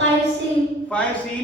5C 5C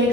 1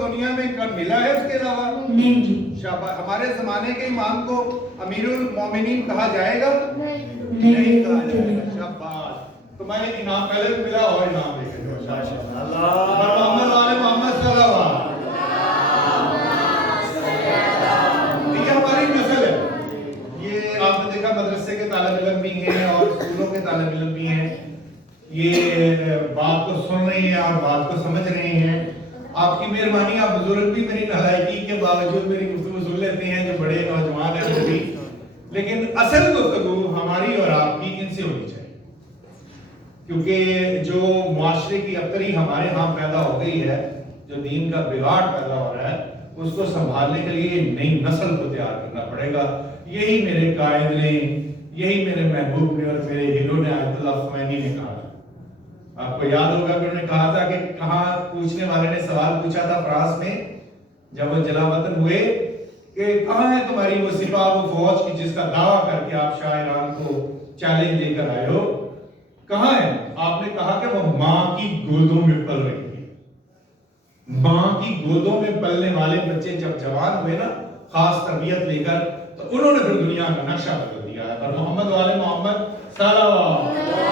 دنیا میں ملا ہے اس کے علاوہ؟ نہیں جی. شاباش. ہمارے زمانے کے امام کو امیر المومنین کہا جائے گا؟ نہیں کہا جائے گا. شاباش. تو میں انعام پہلے ملا اور انعام دے کے محمد آل محمد صلی اللہ علیہ وسلم. یہ ہماری نسل ہے. یہ آپ نے دیکھا مدرسے کے طالب علم بھی ہیں اور اسکولوں کے طالب علم بھی ہیں. یہ بات کو سن رہے ہیں اور بات کو سمجھ رہے ہیں. آپ کی مہربانی. آپ بزرگ بھی میری نالائکی کے باوجود میری گفتگو سن لیتے ہیں جو بڑے نوجوان ہیں وہ بھی. لیکن اصل گفتگو ہماری اور آپ کی ان سے ہونی چاہیے کیونکہ جو معاشرے کی ابتری ہمارے ہاں پیدا ہو گئی ہے, جو دین کا بگاڑ پیدا ہو رہا ہے, اس کو سنبھالنے کے لیے نئی نسل کو تیار کرنا پڑے گا. یہی میرے قائد نے, یہی میرے محبوب نے اور میرے ہیرو نے آیت اللہ خمینی نے کہا. آپ کو یاد ہوگا کہ انہوں نے کہا تھا کہ کہاں پوچھنے والے نے سوال پوچھا تھا فراز میں جب وہ جلا وطن ہوئے کہ کہاں ہے تمہاری وہ سپاہ وہ فوج کی جس کا دعویٰ کر کے آپ شاہ ایران کو چیلنج دے کر آئے ہو, کہاں ہے؟ آپ نے کہا کہ وہ ماں کی گودوں میں پل رہی ہے. ماں کی گودوں میں پلنے والے بچے جب جوان ہوئے نا خاص تربیت لے کر, تو انہوں نے پھر دنیا کا نقشہ بدل دیا ہے. اور محمد والے محمد صلی اللہ علیہ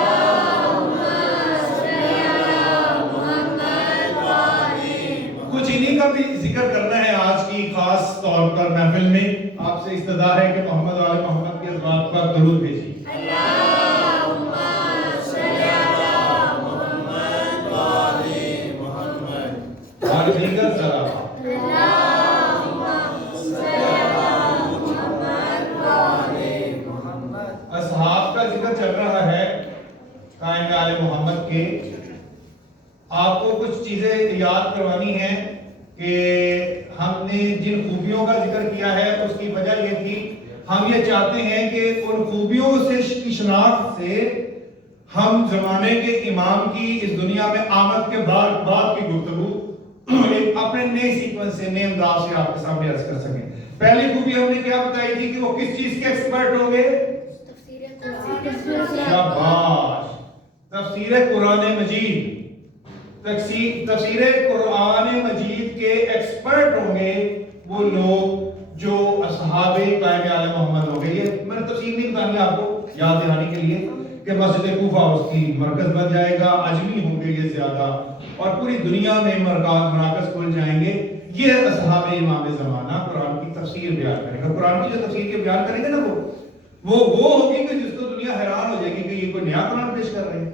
کچھ انہی کا بھی ذکر کرنا ہے آج کی خاص طور پر محفل میں. آپ سے استدعا ہے کہ محمد والے محمد کے ازواج پر درود بھیجیے. اور دیگر صلوات. اصحاب کا ذکر چل رہا ہے قائم آل محمد کے. آپ کو کچھ چیزیں یاد کروانی ہیں کہ ہم نے جن خوبیوں کا ذکر کیا ہے اس کی وجہ یہ تھی, ہم یہ چاہتے ہیں کہ ان خوبیوں سے کی شناخت سے ہم زمانے کے امام کی اس دنیا میں آمد کے بعد کی گفتگو ایک اپنے نئے سیکوینس سے, نئے انداز سے آپ کے سامنے عرض کر سکیں. پہلی خوبی ہم نے کیا بتائی تھی کہ وہ کس چیز کے ایکسپرٹ ہوں گے؟ شاباش. تفسیر قرآن مجید. تفسیر قرآن مجید کے ایکسپرٹ ہوں گے وہ لوگ جو اصحاب قائم آل محمد ہوں گے. یہ میں نے تفسیر نہیں بتانی آپ کو, یاد دلانے کے لیے کہ مسجد کوفہ اس کی مرکز بن جائے گا, اجمی ہوں گے یہ زیادہ, اور پوری دنیا میں مراکز کھل جائیں گے. یہ اصحاب امام زمانہ قرآن کی تفسیر بیان کرے گا. قرآن کی جو تفسیر کے بیان کریں گے نا وہ ہوگی کہ جس کو دنیا حیران ہو جائے گی کہ یہ کوئی نیا قرآن پیش کر رہے ہیں.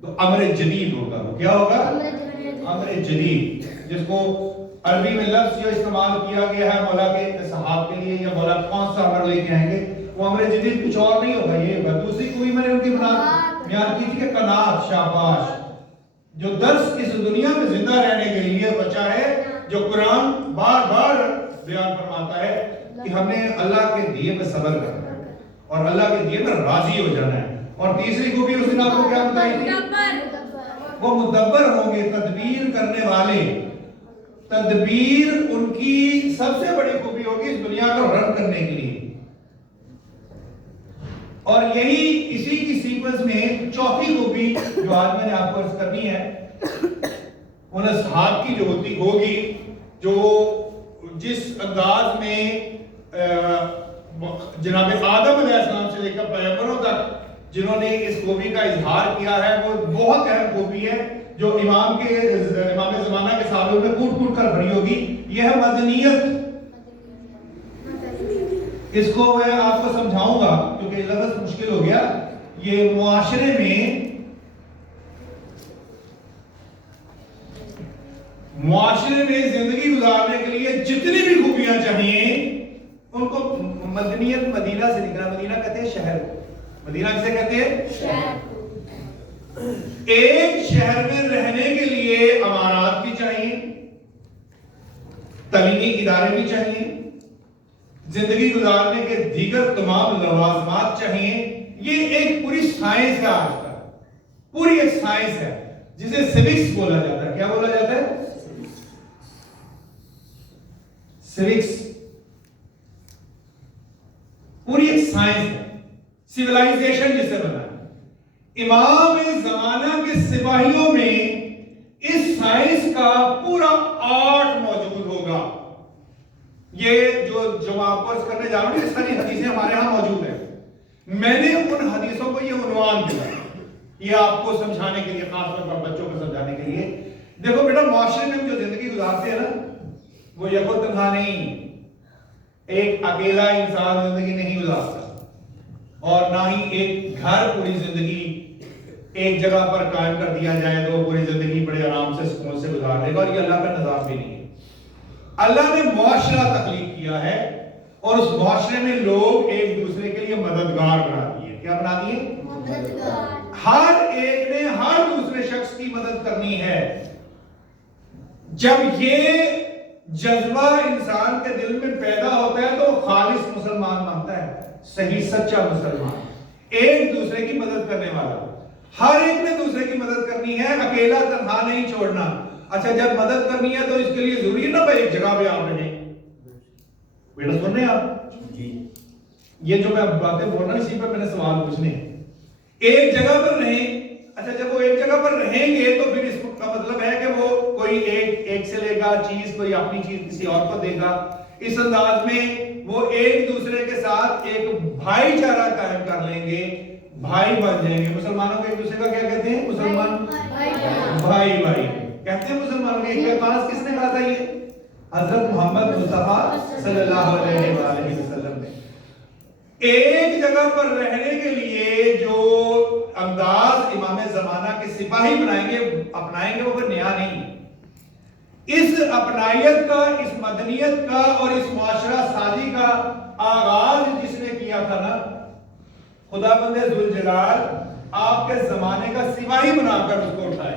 تو امر جدید ہوگا. وہ کیا ہوگا؟ امر جدید, جس کو عربی میں لفظ جو استعمال کیا گیا ہے مولا کے صحاب کے لیے, یا مولا کون سا امر لے کے آئیں گے, وہ امر جدید کچھ اور نہیں ہوگا. یہ دوسری کوئی میں نے ان کی بیان کی تھی کہ قناعت. شاباش. جو درس اس دنیا میں زندہ رہنے کے لیے بچا ہے, جو قرآن بار بار بیان فرماتا ہے کہ ہم نے اللہ کے دیے پہ صبر کرنا ہے اور اللہ کے دیے پر راضی ہو جانا ہے. اور تیسری خوبی اس دن آپ کو کیا بتائی تھی؟ وہ مدبر ہوں گے, تدبیر کرنے والے. تدبیر ان کی سب سے بڑی خوبی ہوگی اس دنیا کو رن کرنے کے لیے. اور یہی اسی کی سیکوینس میں چوتھی خوبی جو آج میں نے آپ کو عرض کرنی ہے, ان اصحاب کی جو ہوگی جو جس انداز میں جناب آدم علیہ السلام سے لے کر پیغمبروں تک جنہوں نے اس خوبی کا اظہار کیا ہے, وہ بہت اہم خوبی ہے جو امام زمانہ کے صحابیوں میں کوٹ کوٹ کر بھری ہوگی. یہ ہے مدنیت. اس کو میں آپ کو سمجھاؤں گا کیونکہ لفظ مشکل ہو گیا. یہ معاشرے میں زندگی گزارنے کے لیے جتنی بھی خوبیاں چاہیے ان کو مدنیت, مدینہ سے نکلا. مدینہ کہتے ہیں شہر کو. مدینہ کسے کہتے ہیں؟ شہر. ایک شہر میں رہنے کے لیے امارات بھی چاہیے, تعلیمی ادارے بھی چاہیے, زندگی گزارنے کے دیگر تمام لوازمات چاہیے. یہ ایک پوری سائنس ہے. آج کا پوری ایک سائنس ہے جسے سیوکس بولا جاتا ہے. کیا بولا جاتا ہے؟ سیوکس. پوری ایک سائنس ہے, سیولائزیشن جسے بنا ہے. امام زمانہ کے سپاہیوں میں اس سائنس یہ جو میں آپ کو عرض کرنے جا رہا ہوں یہ ساری حدیثیں ہمارے ہاں موجود ہیں. میں نے ان حدیثوں کو یہ عنوان دیا یہ آپ کو سمجھانے کے لیے, خاص طور پر بچوں کو سمجھانے کے لیے. دیکھو بیٹا, معاشرے میں ہم جو زندگی گزارتے ہیں نا وہ یک و تنہا نہیں, ایک اکیلا انسان زندگی نہیں گزارتا, اور نہ ہی ایک گھر پوری زندگی ایک جگہ پر قائم کر دیا جائے تو پوری زندگی بڑے آرام سے سکون سے گزار دے گا, اور یہ اللہ کا نظام بھی نہیں ہے. اللہ نے معاشرہ تخلیق کیا ہے اور اس معاشرے میں لوگ ایک دوسرے کے لیے مددگار بنا دیے. کیا بنا دیے؟ مددگار. ہر ایک نے ہر دوسرے شخص کی مدد کرنی ہے. جب یہ جذبہ انسان کے دل میں پیدا ہوتا ہے تو وہ خالص مسلمان بنتا ہے, صحیح سچا مسلمان, ایک دوسرے کی مدد کرنے والا. ہر ایک نے دوسرے کی مدد کرنی ہے, اکیلا تنہا نہیں چھوڑنا. اچھا, جب مدد کرنی ہے تو اس کے لیے ضروری نہ بھائی ایک جگہ پہ آپ رہیں. بیٹا سن رہے ہیں آپ؟ یہ جو میں باتیں بول رہا ہوں اسی پر میں نے سوال پوچھنے ہیں. ایک جگہ پر رہیں. اچھا, جب وہ ایک جگہ پر رہیں گے تو پھر اس کا مطلب ہے کہ وہ کوئی ایک سے لے گا چیز, کوئی اپنی چیز کسی اور کو دے گا. اس انداز میں وہ ایک دوسرے کے ساتھ ایک بھائی چارہ قائم کر لیں گے, بھائی بن جائیں گے. مسلمانوں کو ایک دوسرے کا کیا کہتے ہیں؟ مسلمان بھائی بھائی کہتے ہیں مسلمانوں کے. ایک بات کس نے کہا تھا؟ یہ حضرت محمد مصطفیٰ صلی اللہ علیہ وآلہ وسلم نے. ایک جگہ پر رہنے کے لیے جو انداز امام زمانہ کے سپاہی اپنائیں گے وہ کوئی نیا نہیں. اس اپنائیت کا, اس مدنیت کا اور اس معاشرہ سازی کا آغاز جس نے کیا تھا نا, خدا بند ذوالجلال آپ کے زمانے کا سپاہی بنا کر اس کو اٹھائے.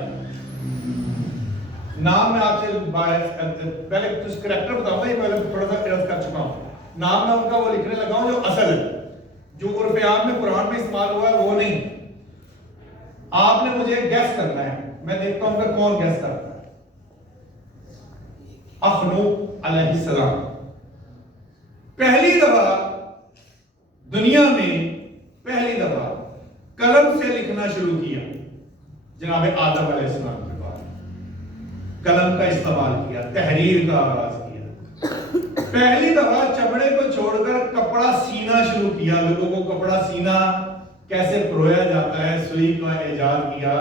نام میں آپ سے پہلے کچھ کریکٹر بتاؤں گا, یہ میں تھوڑا سا عرض کر چکا ہوں. نام میں ان کا وہ لکھنے لگا ہوں جو اصل ہے, جو عرف عام میں قرآن میں استعمال ہوا ہے وہ نہیں. آپ نے مجھے گیس کرنا ہے, میں دیکھتا ہوں کہ کون گیس کرتا ہے. اخنوق علیہ السلام پہلی دفعہ دنیا میں پہلی دفعہ قلم سے لکھنا شروع کیا جناب آدم علیہ السلام کے بعد. قلم کا استعمال کیا, تحریر کا آغاز کیا. پہلی دفعہ چمڑے کو چھوڑ کر کپڑا سینا شروع کیا. لوگوں کو کپڑا سینا کیسے پرویا جاتا ہے سوئی کا ایجاد کیا,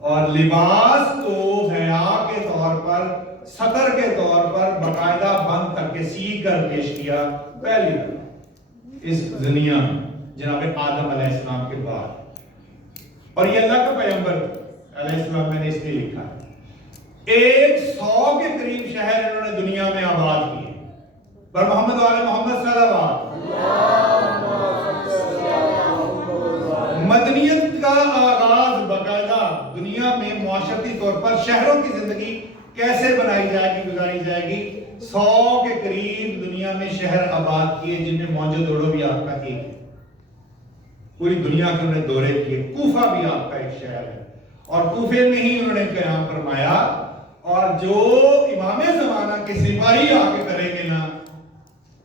اور لباس کو حیا کے طور پر, سطر کے طور پر باقاعدہ بند کر کے سی کر پیش کیا پہلی دفعہ اس دنیا میں جناب آدم علیہ السلام کے بعد. اور یہ اللہ کا پیغمبر علیہ السلام میں نے اس لیے لکھا ہے 100 کے قریب شہر انہوں نے دنیا میں آباد کیے. پر محمد والے محمد صلی اللہ مدنیت کا آغاز باقاعدہ دنیا میں معاشرتی طور پر شہروں کی زندگی کیسے بنائی جائے گی, گزاری جائے گی. 100 کے قریب دنیا میں شہر آباد کیے جن میں موجودوڑو بھی آپ کا ایک ہے. پوری دنیا کے انہوں نے دورے کیے. کوفہ بھی آپ کا ایک شہر ہے اور کوفے میں ہی انہوں نے قیام فرمایا. اور جو امام زمانہ کے سپاہی آگے کریں گے نا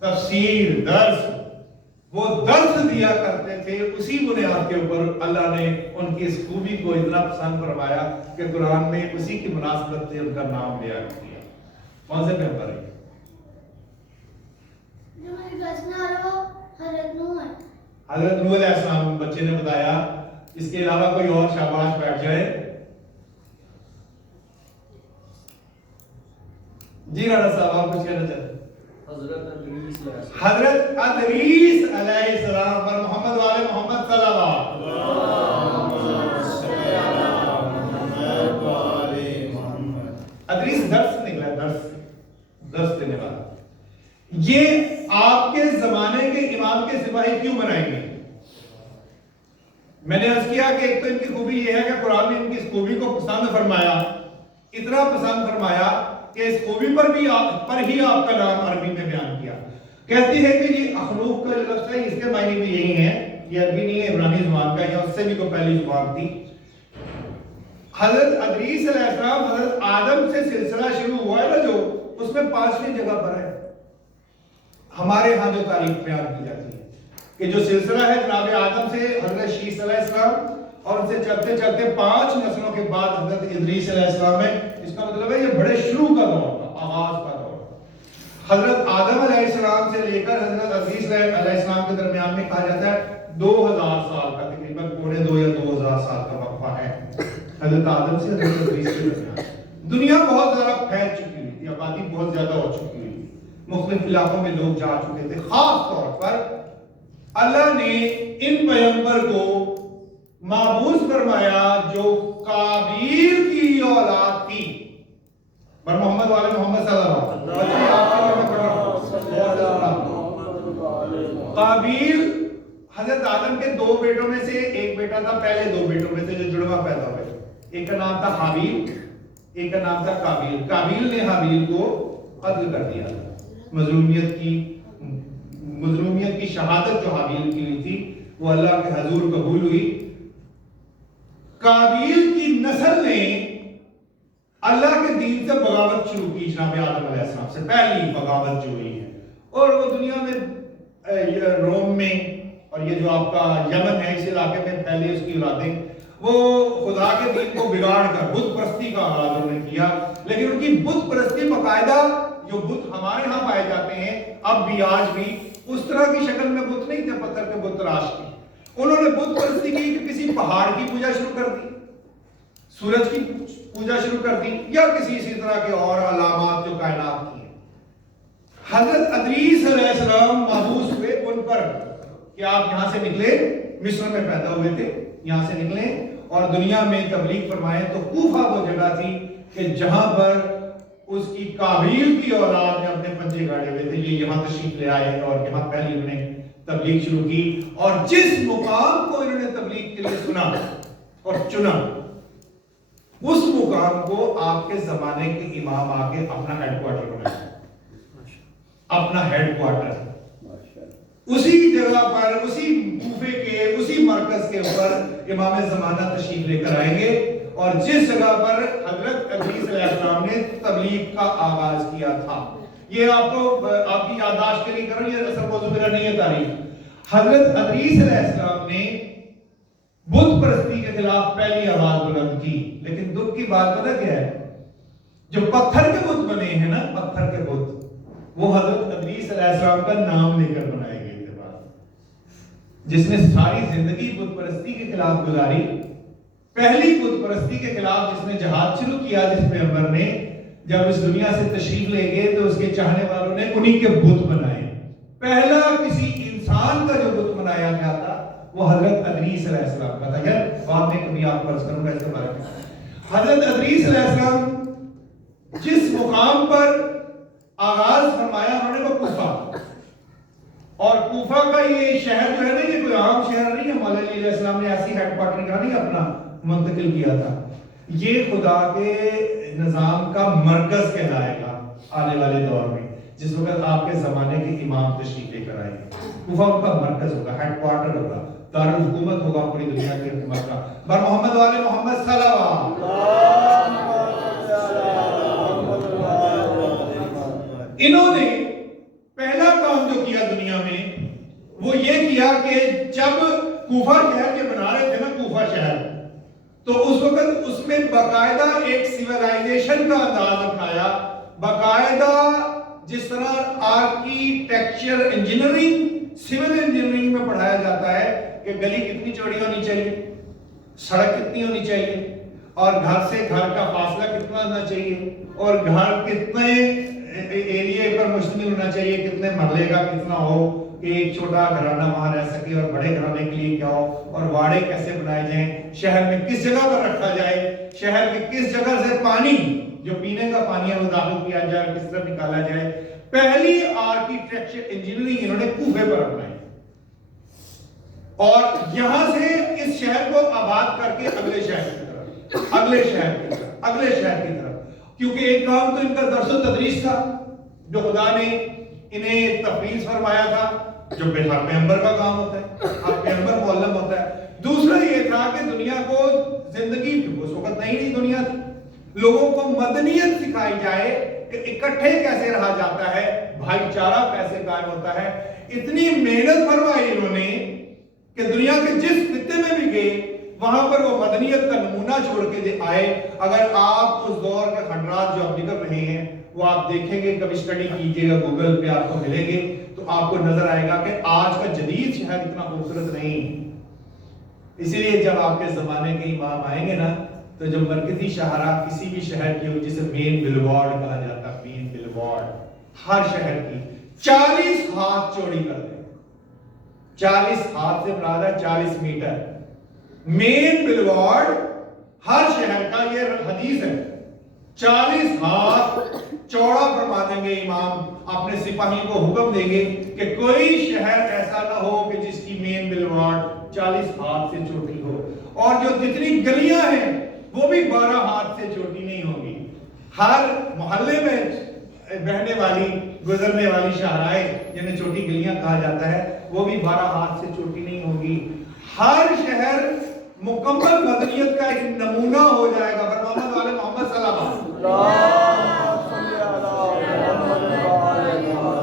تفسیر درس, وہ درس دیا کرتے تھے. اسی بنیاد کے اوپر اللہ نے ان کی اس خوبی کو اتنا پسند فرمایا کہ قرآن میں اسی کی مناسبت سے ان کا نام بیان کیا. کون سے پیغمبر ہے؟ حضرت نوح علیہ السلام. بچے نے بتایا. اس کے علاوہ کوئی اور شاباش بیٹھ جائے. جی رانا صاحب آپ کچھ کہنا چاہتے ہیں؟ حضرت ادریس علیہ السلام پر محمد والے محمد صلی اللہ ادریس درس نکلا, درس دینے والا. یہ آپ کے زمانے کے امام کے سپاہی کیوں بنائیں گے؟ میں نے عرض کیا کہ ایک تو ان کی خوبی یہ ہے کہ قرآن نے ان کی اس خوبی کو پسند فرمایا, اتنا پسند فرمایا کہ اس خوبی پر ہی آپ کا نام عربی میں بیان کیا. کہتی ہے کہ یہ اخنوق کا جو لفظ ہے اس کے معنی بھی یہی ہے, یہ عربی نہیں ہے, عبرانی زبان کا, یا اس سے بھی کوئی پہلی زبان تھی. حضرت ادریس علیہ السلام حضرت آدم سے سلسلہ شروع ہوا ہے نا جو, اس میں 5ویں جگہ پر ہے. ہمارے ہاں جو تاریخ بیان کی جاتی ہے کہ جو سلسلہ ہے جناب آدم سے حضرت شیس علیہ السلام اور ان سے چلتے چلتے 5 نسلوں کے بعد حضرت ادریس علیہ السلام ہے. اس کا مطلب ہے یہ بڑے شروع کا دور تھا, آغاز کا دور. حضرت آدم علیہ السلام سے لے کر حضرت ادریس علیہ السلام کے درمیان میں کہا جاتا ہے 2000 سال کا، تقریباً 2.5 یا 2000 سال کا وقفہ ہے حضرت آدم سے حضرت ادریس کے درمیان۔ دنیا بہت زیادہ پھیل چکی ہوئی تھی، آبادی بہت زیادہ ہو چکی ہوئی تھی، مختلف علاقوں میں لوگ جا چکے تھے۔ خاص طور پر اللہ نے ان پیغمبر کو مابعوث فرمایا جو قابیل کی اولاد تھی۔ پر محمد والے محمد صلی اللہ علیہ وسلم، قابیل حضرت آدم کے 2 بیٹوں میں سے ایک بیٹا تھا، پہلے 2 بیٹوں میں سے جو جڑواں پیدا ہوئے، ایک کا نام تھا حابیل، ایک کا نام تھا قابیل۔ قابیل نے حابیل کو قتل کر دیا، مظلومیت کی شہادت جو حابیل کی ہوئی تھی وہ اللہ کے حضور قبول ہوئی۔ قابیل کی نسل نے اللہ کے دین سے بغاوت شروع کی، جناب آدم علیہ السلام سے پہلی بغاوت جو ہوئی ہے، اور وہ دنیا میں روم میں اور یہ جو آپ کا یمن ہے اس علاقے میں پہلے اس کی اولادیں وہ خدا کے دین کو بگاڑ کر بت پرستی کا آغاز انہوں نے کیا، لیکن ان کی بت پرستی باقاعدہ جو بت ہمارے ہاں پائے جاتے ہیں اب بھی آج بھی اس طرح کی شکل میں بت نہیں تھے، پتھر کے بت تراش کی۔ انہوں نے بت پرستی کی کہ کسی پہاڑ کی پوجا شروع کر دی، سورج کی پوجا شروع کر دی، یا کسی اسی طرح کے اور علامات جو کائنات کی ہیں۔ حضرت ادریس علیہ السلام مبعوث ہوئے ان پر کہ آپ یہاں سے نکلے، مصر میں پیدا ہوئے تھے، یہاں سے نکلیں اور دنیا میں تبلیغ فرمائیں۔ تو کوفہ وہ جگہ تھی کہ جہاں پر اس کی قابیل کی اولاد نے اپنے پنجے گاڑے ہوئے تھے، یہ یہاں تشریف لے آئے اور یہاں پہلی انہوں نے تبلیغ شروع کی، اور جس مقام کو انہوں نے تبلیغ کے لیے سنا اور چنا اس مقام کو آپ کے زمانے کے امام آ کے اپنا ہیڈ کوارٹر بنایا، اپنا ہیڈ کوارٹر اسی جگہ پر، اسی کوفے کے اسی مرکز کے اوپر امام زمانہ تشریف لے کر آئیں گے، اور جس جگہ پر حضرت ادریس علیہ السلام نے تبلیغ کا آغاز کیا تھا۔ یہ آپ کو آپ کی یادداشت کے لیے کروں، یہ اصل موضوع میرا نہیں ہے تاریخ۔ حضرت ادریس علیہ السلام نے بت پرستی کے خلاف پہلی آواز بلند کی، لیکن دکھ کی بات پتہ کیا ہے، جو پتھر کے بت بنے ہیں نا، پتھر کے بت، وہ حضرت ادریس علیہ السلام کا نام لے کر بنائے گئے تھے، جس نے ساری زندگی بت پرستی کے خلاف گزاری، پہلی بت پرستی کے خلاف جس نے جہاد شروع کیا، جس پیغمبر نے جب اس دنیا سے تشریف لے گئے تو اس کے چاہنے والوں نے انہی کے بت بنائے۔ پہلا کسی انسان کا جو بت بنایا گیا تھا وہ حضرت ادریس علیہ السلام کا تھا۔ خیر بعد میں کبھی آپ کو عرض کروں گا اس کے بارے میں۔ حضرت ادریس علیہ السلام جس مقام پر آغاز فرمایا انہوں نے وہ کوفہ، اور کوفہ کا یہ شہر جو ہے نا، یہ کوئی عام شہر نہیں ہے، مولا علی علیہ السلام نے ایسی ہیڈ کوارٹر کا نہیں اپنا منتقل کیا تھا، یہ خدا کے نظام کا مرکز کہلائے گا آنے والے دور میں، جس وقت آپ کے زمانے کے امام تشریف لے کر آئیں گے۔ کوفہ ان کا مرکز ہوگا، ہیڈ کوارٹر ہوگا، دارالحکومت ہوگا پوری دنیا کی حکومت کا۔ بر محمد والے محمد صلی اللہ انہوں نے پہلا کام جو کیا دنیا میں وہ یہ کیا کہ جب کوفہ شہر کے بنا رہے تھے نا، کوفہ شہر، تو اس وقت اس میں باقاعدہ ایک سیولائزیشن کا انداز اپنایا، باقاعدہ جس طرح آرکیٹیکچر انجینئرنگ، سیول انجینئرنگ میں پڑھایا جاتا ہے کہ گلی کتنی چوڑی ہونی چاہیے، سڑک کتنی ہونی چاہیے، اور گھر سے گھر کا فاصلہ کتنا ہونا چاہیے، اور گھر کتنے ایریے پر مشتمل ہونا چاہیے، کتنے مرلے کا کتنا ہو کہ ایک چھوٹا گھرانہ وہاں رہ سکے، اور بڑے گھرانے کے لیے کیا ہو، اور واڑے کیسے بنائے جائیں، شہر میں کس جگہ پر رکھا جائے، شہر کے کس جگہ سے پانی جو پینے کا پانی ہے وہ داخل کیا جائے، کس طرح نکالا جائے۔ پہلی آرکیٹیکچر انجینئرنگ انہوں نے کوفے پر اپنائی، اور یہاں سے اس شہر کو آباد کر کے اگلے شہر کی طرف، اگلے شہر کی طرف، اگلے شہر کی طرف، کیونکہ ایک کام تو ان کا درس و تدریس تھا جو خدا نے انہیں تفویض فرمایا تھا، جو ہر پیغمبر کا کام ہوتا ہے، ہر پیغمبر معلم ہوتا ہے۔ دوسرا یہ تھا کہ دنیا کو زندگی، اس وقت نئی دنیا تھی، لوگوں کو مدنیت سکھائی جائے کہ اکٹھے کیسے رہا جاتا ہے، بھائی چارہ کیسے قائم ہوتا ہے۔ اتنی محنت فرمائی انہوں نے کہ دنیا کے جس خطے میں بھی گئے وہاں پر وہ مدنیت کا نمونہ چھوڑ کے آئے۔ اگر آپ اس دور کے خنڈرات جو اب نکل رہے ہیں وہ آپ دیکھیں گے, کبھی اسٹڈی کیجئے گا, گوگل پہ آپ کو ملیں گے تو آپ کو نظر آئے گا کہ آج کا جدید شہر اتنا خوبصورت نہیں. اسی لیے جب آپ کے زمانے کے امام آئیں گے نا تو جو مرکزی شاہراہ کسی بھی شہر کی ہو, جسے مین بلوارڈ کہا جاتا ہے, مین بلوارڈ, ہر شہر کی 40 ہاتھ چوڑی کر دیں. 40 ہاتھ سے مراد ہے 40 میٹر. مین بلوارڈ ہر شہر کا, یہ حدیث ہے, 40 ہاتھ چوڑا فرما دیں گے امام. اپنے سپاہی کو حکم دیں گے کہ کوئی شہر ایسا نہ ہو کہ جس کی مین بلوارڈ 40 ہاتھ سے چھوٹی ہو, اور جو جتنی گلیاں ہیں وہ بھی 12 ہاتھ سے چھوٹی نہیں ہوگی. ہر محلے میں بہنے والی, گزرنے والی شاہراہیں جنہیں چھوٹی گلیاں کہا جاتا ہے, وہ بھی 12 ہاتھ سے چھوٹی نہیں ہوگی. ہر شہر مکمل مدنیت کا ایک نمونہ ہو جائے گا. محمد والے محمد صلی اللہ علیہ وسلم.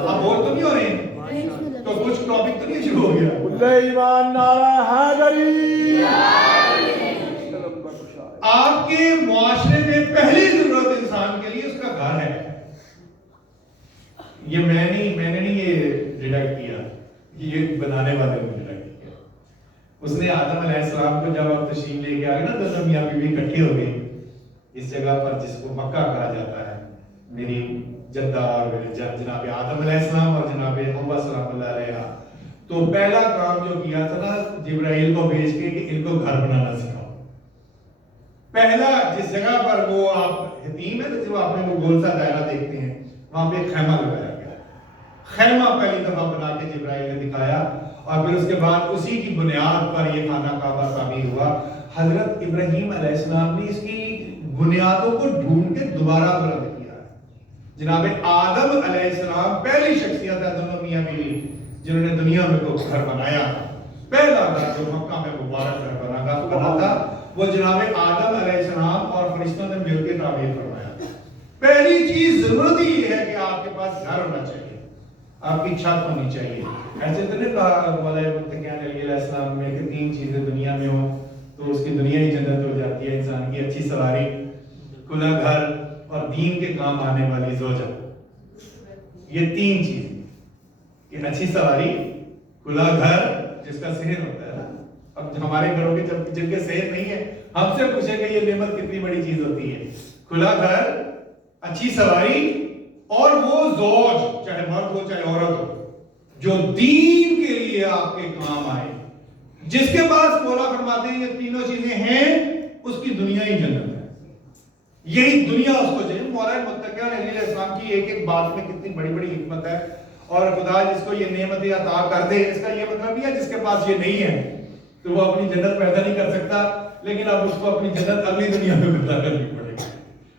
آپ بول تو نہیں ہو رہے ہیں, تو کچھ ٹاپک تو نہیں شروع ہو گیا. ایمان نعرہ حیدری. آپ کے معاشرے میں پہلی ضرورت انسان کے لیے اس کا گھر ہے. یہ میں نے نہیں یہ ڈیڈکٹ کیا, یہ بنانے والے نے ڈیڈکٹ کیا. اس نے آدم علیہ السلام کو جب آپ تشریف لے کے آگے نا, دونوں میاں بیوی اکٹھے ہو گئے اس جگہ پر جس کو مکہ کہا جاتا ہے, میری جدہ اور جناب آدم علیہ السلام اور جناب حوا سلام اللہ علیہ. تو پہلا کام جو کیا تھا نا جبرائیل کو بھیج کے کہ ان کو گھر بنانا سکھاؤ. پہلا جس جگہ پر وہ آپ حتیم ہے نا, جو آپ نے وہ گول سا دائرہ دیکھتے ہیں, وہاں پہ ایک خیمہ لگایا گیا. خیمہ پہلی دفعہ بنا کے جبرائیل نے دکھایا, اور پھر اس کے بعد اسی کی بنیاد پر یہ خانہ کعبہ تعمیر ہوا. حضرت ابراہیم علیہ السلام نے اس کی بنیادوں کو ڈھونڈ کے دوبارہ بلند کیا. جناب آدم علیہ السلام پہلی شخصیت ہے دونوں میاں بیوی جنہوں نے دنیا میں کو گھر بنایا. پہلا گھر جو مکہ میں مبارک گھر بنا تھا وہ جناب آدم علیہ السلام اور فرشتوں نے مل کے تعمیر فرمایا. پہلی چیز ضرورت ہی یہ ہے کہ آپ کے پاس گھر ہونا چاہیے, آپ کی چھت ہونی چاہیے. ایسے تو نہیں کہا مولا متقین علیہ السلام میں کہ 3 چیزیں دنیا میں ہوں تو اس کی دنیا ہی جنت ہو جاتی ہے. انسان کی اچھی سواری, کھلا گھر, اور دین کے کام آنے والی زوجہ. یہ 3 چیز, کہ اچھی سواری, کھلا گھر جس کا صحت ہوتا ہے نا. اب ہمارے گھروں کے جن کے صحت نہیں ہے, ہم سے پوچھیں گے یہ نعمت کتنی بڑی چیز ہوتی ہے. کھلا گھر, اچھی سواری, اور وہ زوج چاہے مرد ہو چاہے عورت ہو جو دین کے لیے آپ کے کام آئے. جس کے پاس مولا فرماتے ہیں یہ تینوں چیزیں ہیں اس کی دنیا ہی جنت ہے. یہی دنیا اس کو چاہیے. مولا متقین علیہ السلام کی ایک ایک بات میں کتنی بڑی بڑی حکمت ہے. اور خدا جس کو یہ نعمت عطا کر دے, اس کا یہ مطلب نہیں ہے جس کے پاس یہ نہیں ہے تو وہ اپنی جنت پیدا نہیں کر سکتا, لیکن اب اس کو اپنی جنت اگلی دنیا میں پیدا کرنی پڑے گی,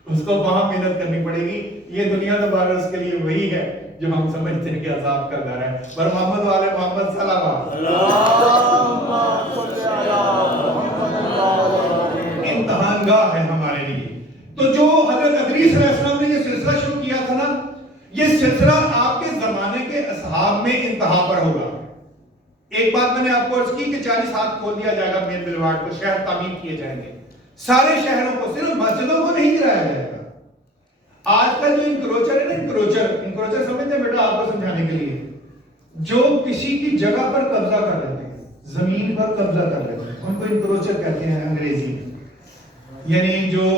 اس کو وہاں محنت کرنی پڑے گی. یہ دنیا دوبارہ اس کے لیے وہی ہے جو ہم سمجھتے ہیں کہ عذاب کا گھر ہے. پر محمد والے محمد صلی امتحان گاہ ہے ہمارے لیے. تو جو حضرت ادریس علیہ السلام نے یہ سلسلہ شروع کیا تھا نا, یہ سلسلہ آپ کے زمانے کے اصحاب میں انتہا پر ہوگا. ایک بات میں نے آپ کو عرض کی کہ 40 ہاتھ کھول دیا جائے گا مین بلوارڈ کو, شہر تعمیر کیے جائیں گے. سارے شہروں کو, صرف مسجدوں کو نہیں گرایا جائے گا. آج کل جو انکروچر ہے نا, انکروچر سمجھتے ہیں بیٹا آپ کو سمجھانے کے لیے, جو کسی کی جگہ پر قبضہ کر لیتے ہیں, زمین پر قبضہ کر لیتے ہیں, ان کو انکروچر کہتے ہیں انگریزی میں. یعنی جو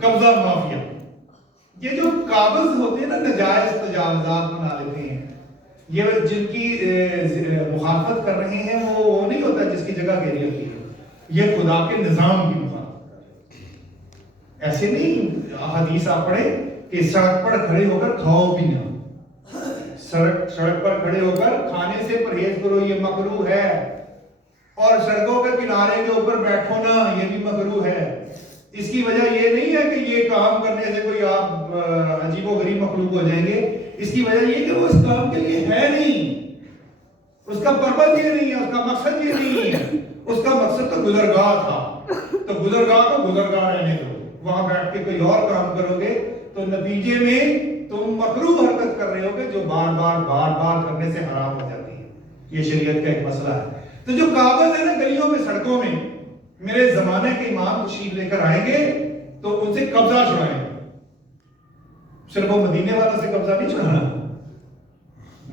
قبضہ مافیا, یہ جو قابض ہوتے ہیں نا, نجائز تجاوزات بنا لیتے ہیں, یہ جن کی مخالفت کر رہے ہیں وہ نہیں ہوتا جس کی جگہ گھیری ہوتی ہے, یہ خدا کے نظام کی مخالفت کر رہے ہیں. ایسے نہیں حدیث آپ پڑھے کہ سڑک پر کھڑے ہو کر کھاؤ پینا, سڑک پر کھڑے ہو کر کھانے سے پرہیز کرو, یہ مکروہ ہے. اور سڑکوں کے کنارے کے اوپر بیٹھو نا, یہ بھی مکروہ ہے. اس کی وجہ یہ نہیں ہے کہ یہ کام کرنے سے کوئی آپ عجیب و غریب مخلوق ہو جائیں گے. اس کی وجہ یہ کہ وہ اس کام کے لیے ہے نہیں, اس کا پرپس یہ نہیں ہے, اس کا مقصد یہ نہیں ہے. اس کا مقصد تو گزرگاہ تھا, تو گزرگاہ کو گزرگاہ رہنے دو. وہاں بیٹھ کے کوئی اور کام کرو گے تو نتیجے میں تم مکروہ حرکت کر رہے ہو گے جو بار بار کرنے سے حرام ہو جاتی ہے. یہ شریعت کا ایک مسئلہ ہے. تو جو قابض ہے نا گلیوں میں, سڑکوں میں, میرے زمانے کے امام تشریف لے کر آئیں گے تو ان سے قبضہ چھڑائیں. صرف وہ مدینے والوں سے قبضہ نہیں چھڑانا.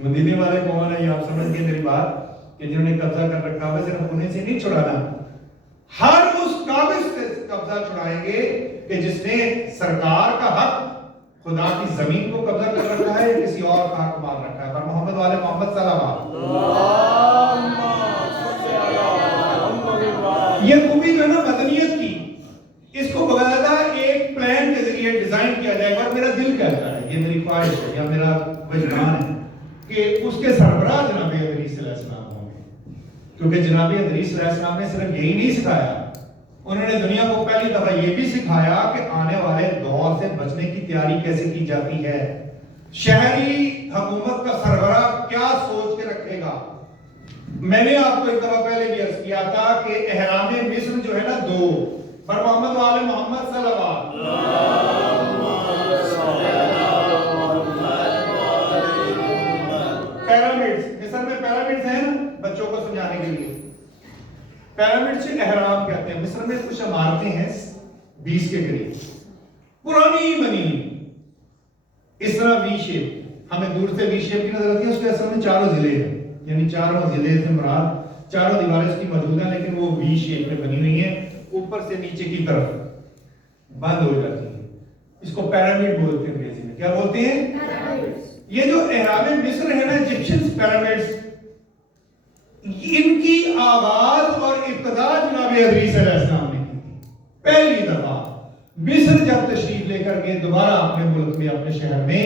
مدینے والے کون ہیں یہ آپ سمجھ گئے میری بات, کہ جنہوں نے قبضہ کر رکھا ہے صرف انہیں سے نہیں چھڑانا, ہر اس قابض سے قبضہ چھڑائیں گے کہ جس نے سرکار کا حق خدا کی زمین کو قبضہ کر رکھا ہے یا کسی اور کا حق مار رکھا ہے. پر محمد والے محمد صلی اللہ یہ خوبی جو ہے نا مدنیت کی, اس کو باقاعدہ ایک پلان کے ذریعے ڈیزائن کیا جائے گا. میرا دل کہتا ہے, یہ میری خواہش ہے یا میرا وجدان ہے کہ اس کے سربراہ جناب ادریس علیہ السلام ہوں گے, کیونکہ جناب ادریس علیہ السلام نے صرف یہی نہیں سکھایا, انہوں نے دنیا کو پہلی دفعہ یہ بھی سکھایا کہ آنے والے دور سے بچنے کی تیاری کیسے کی جاتی ہے, شہری حکومت کا سربراہ کیا سوچ کے رکھے گا. میں نے آپ کو ایک دفعہ پہلے بھی عرض کیا تھا کہ احرام مصر جو ہے نا دو, پر محمد والے محمد صلی اللہ پیرامڈز, مصر میں پیرامڈز ہیں نا بچوں کو سمجھانے کے لیے, پیرامڈ سے احرام کہتے ہیں. مصر میں کچھ عمارتیں ہیں 20 کے قریب, پرانی بنی اس طرح وی شیپ, ہمیں دور سے وی شیپ کی نظر آتی ہے, اس کے اصل میں چاروں ضلع ہیں, یعنی چاروں ضلع سے مراد چاروں دیواریں اس کی موجود ہیں, لیکن وہ وی شیپ میں بنی ہوئی ہیں, اوپر سے نیچے کی طرف بند ہو جاتی ہے. اس کو پیرامڈ بولتے ہیں انگریزی میں. کیا بولتے ہیں؟ یہ جو احرام مصر ہے نا ایجپشن پیرامڈز, ان کی آغاز اور ابتدا جناب ادریس علیہ السلام نے کی تھی. پہلی دفعہ مصر جب تشریف لے کر کے دوبارہ اپنے ملک میں اپنے شہر میں,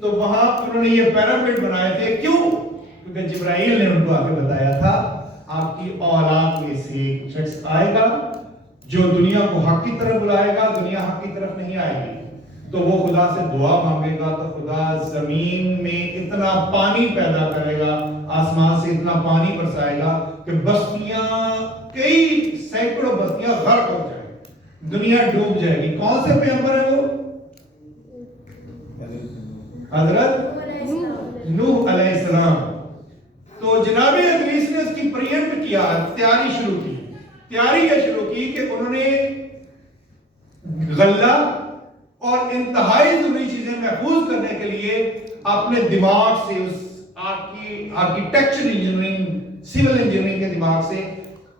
تو وہاں انہوں نے یہ پیرامڈ بنائے تھے. کیوں؟ کیونکہ جبرائیل نے ان کو آ کے بتایا تھا آپ کی اولاد میں سے ایک شخص آئے گا جو دنیا کو حق کی طرف بلائے گا, دنیا حق کی طرف نہیں آئے گی. تو وہ خدا سے دعا مانگے گا تو خدا زمین میں اتنا پانی پیدا کرے گا, آسمان سے اتنا پانی برسائے گا کہ بستیاں, کئی سینکڑوں بستیاں غرق ہو جائیں, دنیا ڈوب جائے گی. کون سے پیغمبر ہے وہ؟ حضرت نوح علیہ السلام. تو جناب ادریس نے اس کی پریمپٹ کیا, تیاری شروع کی. تیاری یہ شروع کی کہ انہوں نے غلہ اور انتہائی ضروری چیزیں محفوظ کرنے کے لیے اپنے دماغ سے, اس آرکیٹیکچر انجینئرنگ, سول انجینئرنگ کے دماغ سے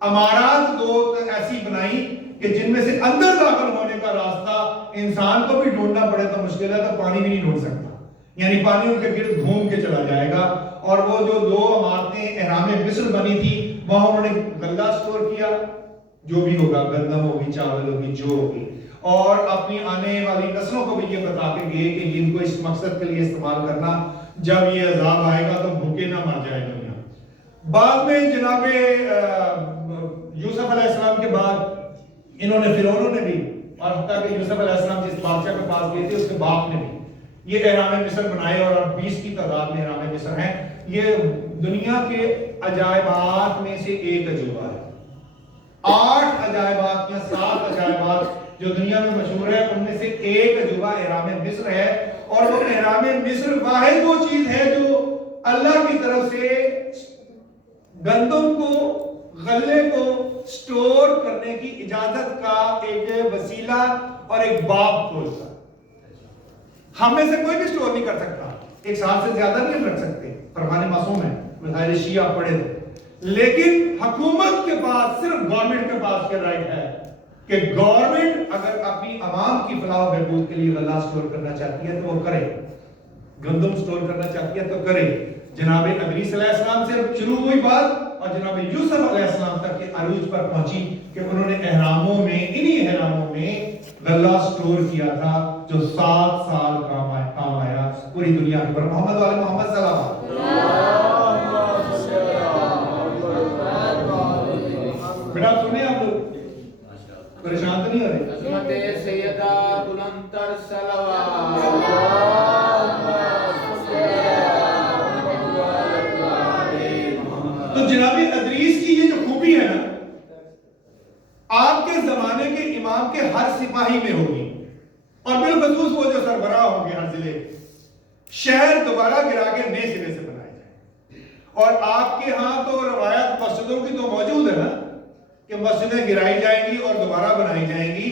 عمارات دو ایسی بنائی کہ جن میں سے اندر داخل ہونے کا راستہ انسان کو بھی ڈھونڈنا پڑے تو مشکل ہے, تو پانی بھی نہیں ڈھونڈ سکتا, یعنی پانی ان کے گرد گھوم کے چلا جائے گا. اور وہ جو دو عمارتیں احرام مصر بنی تھی, وہاں انہوں نے غلہ سٹور کیا, جو بھی ہوگا, گندم ہوگی, چاول ہوگی, جو ہوگی, اور اپنی آنے والی نسلوں کو بھی یہ بتا کے گئے کہ ان کو اس مقصد کے لیے استعمال کرنا, جب یہ عذاب آئے گا تو بھوکے نہ مر جائے دنیا. بعد میں جناب یوسف علیہ السلام کے بعد انہوں نے, فرعونوں نے بھی, اور حتیٰ کہ یوسف علیہ السلام جس بادشاہ کے پاس گئے تھے اس کے باپ نے بھی یہ احرام مصر بنائے, اور 20 کی تعداد میں احرام مصر ہیں. یہ دنیا کے عجائبات میں سے ایک عجوبہ ہے. 8 عجائبات یا 7 عجائبات جو دنیا میں مشہور ہے, ان میں سے ایک عجوبہ احرام مصر ہے. اور وہ احرام مصر واحد وہ چیز ہے جو اللہ کی طرف سے گندم کو, غلے کو سٹور کرنے کی اجازت کا ایک وسیلہ اور ایک باب کھولتا. ہم میں سے کوئی بھی سٹور نہیں کر سکتا, 1 سال سے زیادہ نہیں رکھ سکتے, فرمان معصوم ہے, مسائل شیعہ پڑھے تھے. لیکن حکومت کے پاس, صرف گورنمنٹ کے پاس کے رائٹ ہے کہ گورنمنٹ اگر اپنی عوام کی فلاح و بہبود کے لیے غلہ سٹور کرنا چاہتی ہے تو وہ کرے, گندم سٹور کرنا چاہتی ہے تو کرے. جناب ادریس علیہ السلام سے شروع ہوئی بات, اور جناب یوسف علیہ السلام تک کے عروج پر پہنچی کہ انہوں نے احراموں میں, انہی احراموں میں غلہ سٹور کیا تھا جو 7 سال کام آیا پوری دنیا کے. پر محمد والے محمد صلی اللہ علیہ وسلم. بیٹا سنیں آپ لوگ, پریشان تو نہیں ہو رہے؟ عظمت سیدہ بلندتر صلوات. تو جناب ادریس کی یہ جو خوبی ہے نا, آپ کے زمانے کے امام کے ہر سپاہی میں ہوگی, اور بالخصوص وہ جو سربراہ ہوں گے ہر ضلع, شہر دوبارہ گرا کے نئے سرے سے بنائے جائیں. اور آپ کے ہاں تو روایت مسجدوں کی تو موجود ہے نا کہ مسجدیں گرائی جائیں گی اور دوبارہ بنائی جائیں گی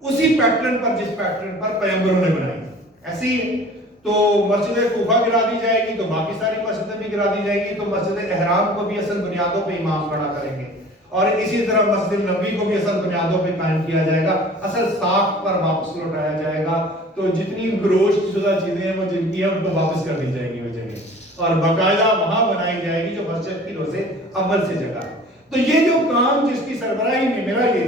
اسی پیٹرن پر جس پیٹرن پر پیغمبروں نے بنائی. ایسے ہی تو مسجد کوفہ گرا دی جائے گی، تو باقی ساری مسجدیں بھی گرا دی جائیں گی، تو مسجد احرام کو بھی اصل بنیادوں پہ امام کھڑا کریں گے، اور اسی طرح مسجد نبوی کو بھی اصل بنیادوں پہ قائم کیا جائے گا، اصل ساخت پر واپس لوٹایا جائے گا۔ تو جتنی گروشت شدہ چیزیں ہیں وہ جن کی ہیں ان کو واپس کر دی جائے گی وہ جگہ، اور باقاعدہ وہاں بنائی جائے گی جو مسجد کی روز اول سے جگہ۔ تو یہ جو کام جس کی سربراہی میں میرا یہ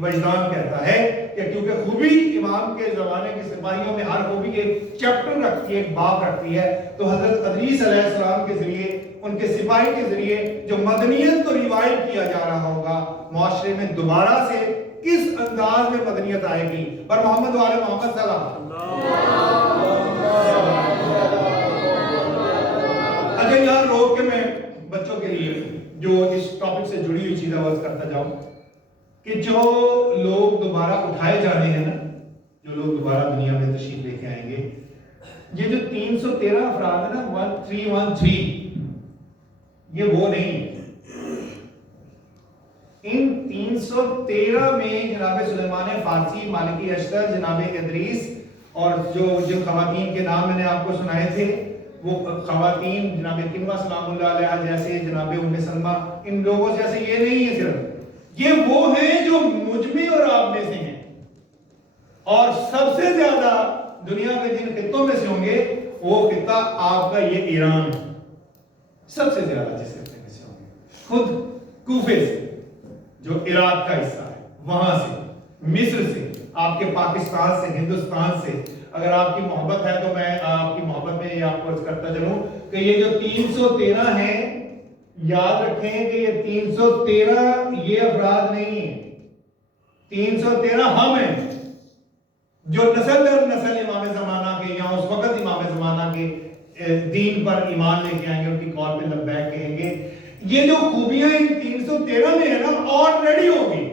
وجدان کہتا ہے کہ کیونکہ خوبی امام کے زمانے کے سپاہیوں میں ہر خوبی ایک چیپٹر رکھتی ہے، ایک باب رکھتی ہے، تو حضرت ادریس علیہ السلام کے ذریعے، ان کے سپاہی کے ذریعے جو مدنیت کو ریوائیو کیا جا رہا ہوگا، معاشرے میں دوبارہ سے کس انداز میں مدنیت آئے گی، اور محمد والے محمد صلی اللہ علیہ وسلم۔ اچھا یہاں روک کے میں بچوں کے لیے جو اس ٹاپک سے جڑی ہوئی چیزیں عرض کرتا جاؤں کہ جو لوگ دوبارہ اٹھائے جانے ہیں نا، جو لوگ دوبارہ دنیا میں تشریف لے کے آئیں گے، یہ جو 313 افراد ہیں نا 1313، یہ وہ نہیں ہے۔ ان 313 میں جناب سلیمان فارسی، مالکی اشتر، جناب ادریس، اور جو خواتین کے نام میں نے آپ کو سنائے تھے، وہ خواتین جناب کنوا سلام اللہ علیہ جیسے، جناب ام سلمہ، ان لوگوں جیسے یہ نہیں ہے صرف، یہ وہ ہیں جو مجمع اور آپ میں سے ہیں، اور سب سے زیادہ دنیا میں جن خطوں میں سے ہوں گے وہ خطہ آپ کا یہ ایران ہے، سب سے زیادہ جس خطے میں سے ہوں گے، خود کوفے سے جو عراق کا حصہ ہے، وہاں سے، مصر سے، آپ کے پاکستان سے، ہندوستان سے، اگر آپ کی محبت ہے تو میں آپ کی محبت میں یہ آپ کو عرض کرتا چلوں کہ یہ جو 313 ہیں، یاد رکھیں کہ یہ 313 یہ افراد نہیں ہیں، 313 ہم ہیں جو نسل در نسل امام زمانہ کے، یا اس وقت امام زمانہ کے دین پر ایمان لے کے آئیں گے، ان کی کال پہ لبیک کہیں گے۔ یہ جو خوبیاں ان 313 میں ہیں نا، آلریڈی ہوں گی،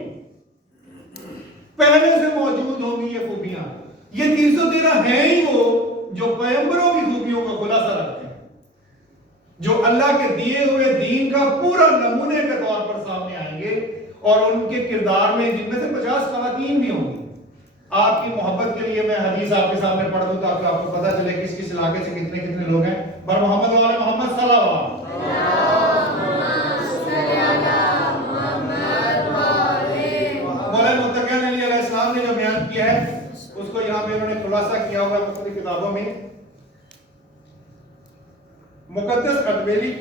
پہلے سے موجود ہوں گی یہ خوبیاں۔ یہ 313 ہیں ہی وہ جو پیغمبروں کی خوبیوں کا خلاصہ رکھتے ہیں، جو اللہ کے دیے ہوئے دین کا پورا نمونے کے طور پر سامنے آئیں گے، اور ان کے کردار میں جن میں سے 50 خواتین بھی ہوں گی۔ آپ کی محبت کے لیے میں حدیث آپ کے سامنے پڑھ دوں تاکہ آپ کو پتہ چلے کس کس علاقے سے کتنے کتنے لوگ ہیں۔ بر محمد والے محمد صلی اللہ علیہ نے جو بیان کیا ہے اس کو یہاں پہ انہوں نے خلاصہ کیا ہوا ہے مختلف کتابوں میں۔ مقدس اٹبیلی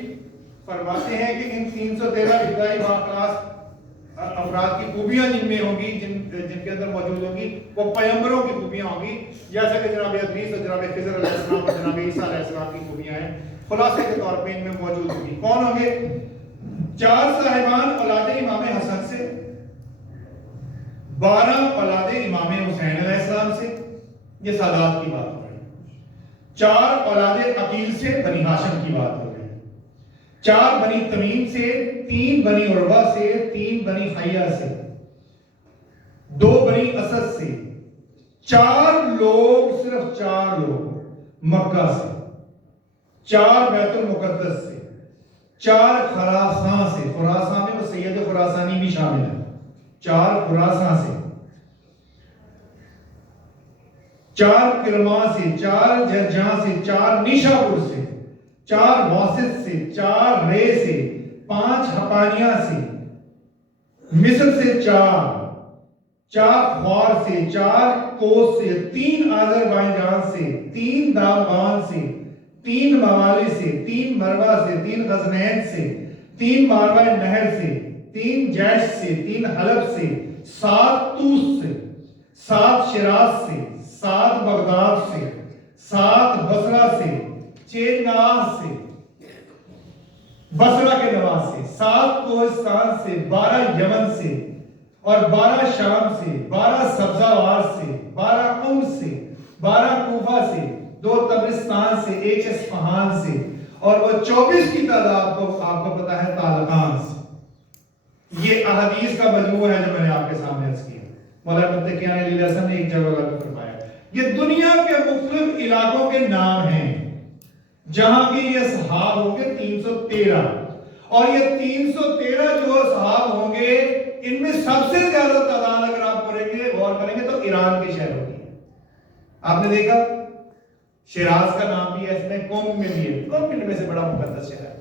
فرماتے ہیں کہ ان 313 ابتدائی باخلاص افراد کی خوبیاں جن میں ہوں گی، جن کے اندر موجود ہوں گی، وہ پیغمبروں کی خوبیاں ہوں گی، جیسے کہ جناب ادریس اور جناب خضر علیہ السلام اور جناب عیسیٰ علیہ السلام کی خوبیاں ہیں، خلاصے کے طور پہ ان میں موجود ہوں گی۔ کون ہوں گے؟ 4 صاحبان اولاد امام حسن سے، 12 اولاد امام حسین علیہ السلام سے، یہ سادات کی بات ہو رہی ہے۔ 4 اولاد عقیل سے، بنی ہاشم کی بات ہو رہی ہے۔ 4 بنی تمیم سے، 3 بنی عروہ سے، 3 بنی حیہ سے، 2 بنی اسد سے، 4 لوگ، صرف 4 لوگ مکہ سے، 4 بیت المقدس سے، 4 خراسان سے، خراسان میں وہ سید خراسانی بھی شامل ہے، 4 خراسان سے، 4 کرمان سے، 4 جرجان سے، 4 نیشاپور سے، 4 واسط سے، 4 رے سے، 5 حقانیہ سے، مصر سے 4 خوار سے، 4 کوس سے، 3 آذربائیجان سے، 3 دامغان سے، 3 موالی سے، 3 مروہ سے، 3 غزنین سے، 3 ماروہ نہر سے، 3 جیش سے، 3 حلب سے، 7 توس سے، 7 شیراز سے، 7 بغداد سے، 7 بصرہ سے، 6 ناس سے، بصرہ کے نواز سے، 7 کوہستان سے، 12 یمن سے، اور 12 شام سے، 12 سبزہ وار سے، 12 قم سے، 12 کوفہ سے، 2 تبرستان سے، 1 اصفہان سے، اور وہ 24 کی تعداد کو آپ کو پتا ہے تالقان سے۔ یہ احادیث کا مجموعہ ہے جو میں نے آپ کے سامنے عرض کیا۔ مولانا متقیان علی حسن نے ایک جگہ پر فرمایا یہ دنیا کے مختلف علاقوں کے نام ہیں جہاں کی یہ اصحاب ہوں گے 313، اور یہ 313 جو اصحاب ہوں گے ان میں سب سے زیادہ تعداد اگر آپ کریں گے غور کریں گے تو ایران کے شہروں کی۔ آپ نے دیکھا شیراز کا نام بھی ہے اس میں، قم میں بھی ہے، قم میں سے بڑا مقدس شہر ہے۔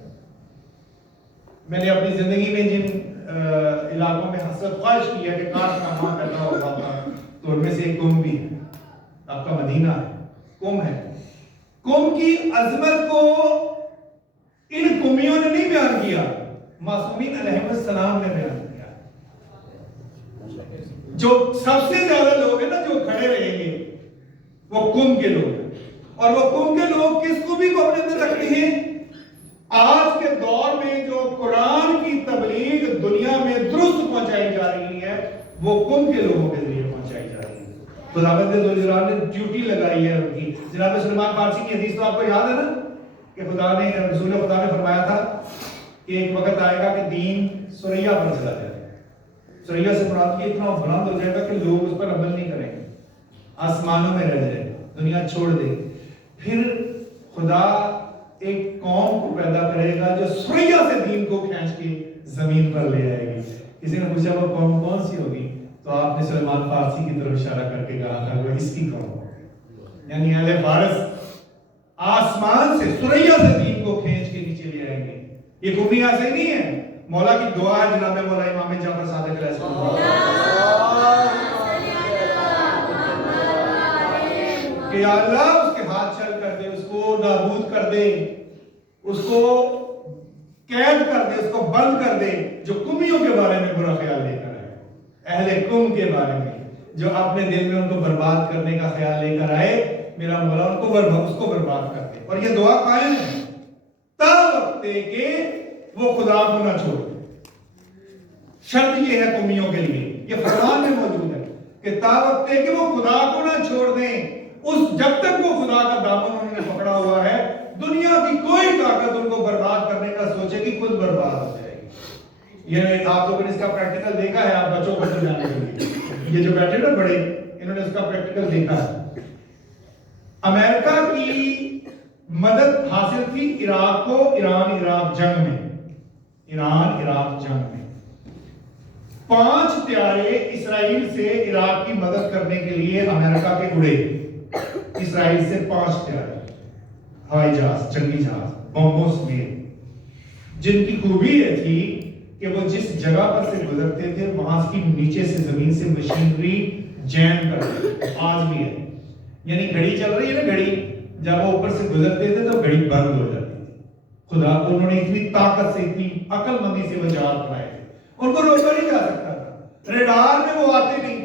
میں نے اپنی زندگی میں جن علاقوں میں حسرت خواہش کی ہے کہ کاش کا ماں پیدا ہو پاتا، تو ان میں سے ایک قم بھی ہے، آپ کا مدینہ ہے، قم ہے۔ قم کی عظمت کو ان قمیوں نے نہیں بیان کیا، معصومین علیہ السلام نے بیان کیا۔ جو سب سے زیادہ لوگ ہیں نا جو کھڑے رہیں گے وہ قم کے لوگ ہیں، اور وہ قم کے لوگ کس خوبی کو اپنے اندر رکھتے ہیں؟ آج کے دور میں جو قرآن کی تبلیغ دنیا میں درست پہنچائی جا رہی ہے وہ قم کے لوگوں کے ذریعے پہنچائی جا رہی ہے۔ خداوند ذوالجلال نے ڈیوٹی لگائی ہے ان کی۔ جناب سلمان فارسی کی حدیث تو آپ کو یاد ہے نا کہ رسول خدا نے فرمایا تھا کہ ایک وقت آئے گا کہ دین سریا پر چلا جائے گا۔ سریا سے مراد یہ اتنا بلند ہو جائے گا کہ لوگ اس پر عمل نہیں کریں گے، آسمانوں میں رہ جائے گا، دنیا چھوڑ دے۔ پھر خدا ایک قوم کو پیدا کرے گا جو سریا سے دین کو کھینچ کے زمین پر لے آئے گی۔ کسی نے پوچھا وہ قوم کون سی ہوگی؟ تو آپ نے سلمان فارسی کی طرف اشارہ کر کے کہا تھا وہ اس کی قوم ہوگی، یعنی اہل فارس آسمان سے سریا سے دین کو کھینچ کے نیچے لے آئیں گے۔ یہ قومی ایسے نہیں ہے، مولا کی دعا ہے جناب مولا امام جعفر صادق علیہ السلام کہ یا اللہ اس کے ہاتھ چل کر دے، اس کو نابود کر دے، اس کو قید کر دے، اس کو بند کر دے جو قمیوں کے بارے میں برا خیال لے کر آئے، اہل قم کے بارے میں جو اپنے دل میں ان کو برباد کرنے کا خیال لے کر آئے، میرا مولا ان کو اس کو برباد کر دے۔ اور یہ دعا قائم ہے تا وقت کہ وہ خدا کو نہ چھوڑ دے۔ شرط یہ ہے قومیوں کے لیے، یہ فرمان میں موجود ہے کہ تا وقت کہ وہ خدا کو نہ چھوڑ دیں، اس جب تک وہ خدا کا دامن انہوں نے پکڑا ہوا ہے دنیا کی کوئی طاقت ان کو برباد کرنے کا سوچے کہ خود برباد ہو جائے گی۔ یہ آپ لوگوں نے اس کا پریکٹیکل دیکھا ہے، آپ بچوں کو سمجھانے کے لیے یہ جو بیٹھے نا بڑے انہوں نے اس کا پریکٹیکل دیکھا ہے۔ امریکہ کی مدد حاصل تھی عراق کو، ایران عراق جنگ میں 5 طیارے اسرائیل سے عراق کی مدد کرنے کے لیے امریکہ کے اڑے، اسرائیل سے 5 طیارے، ہوائی جہاز، جنگی جہاز، بمبوں سمیت، جن کی خوبی یہ تھی کہ وہ جس جگہ پر سے گزرتے تھے وہاں کی نیچے سے زمین سے مشینری جیم کرتے، آج بھی ہے، یعنی گھڑی چل رہی ہے نا، گھڑی جب وہ اوپر سے گزرتے تھے تو گھڑی بند ہو جاتی تھی۔ خدا کو انہوں نے اتنی طاقت سے، اتنی عقل مندی سے وہ جہاز بنائے تھے، ان کو روکا نہیں جا سکتا تھا، ریڈار میں وہ آتے نہیں،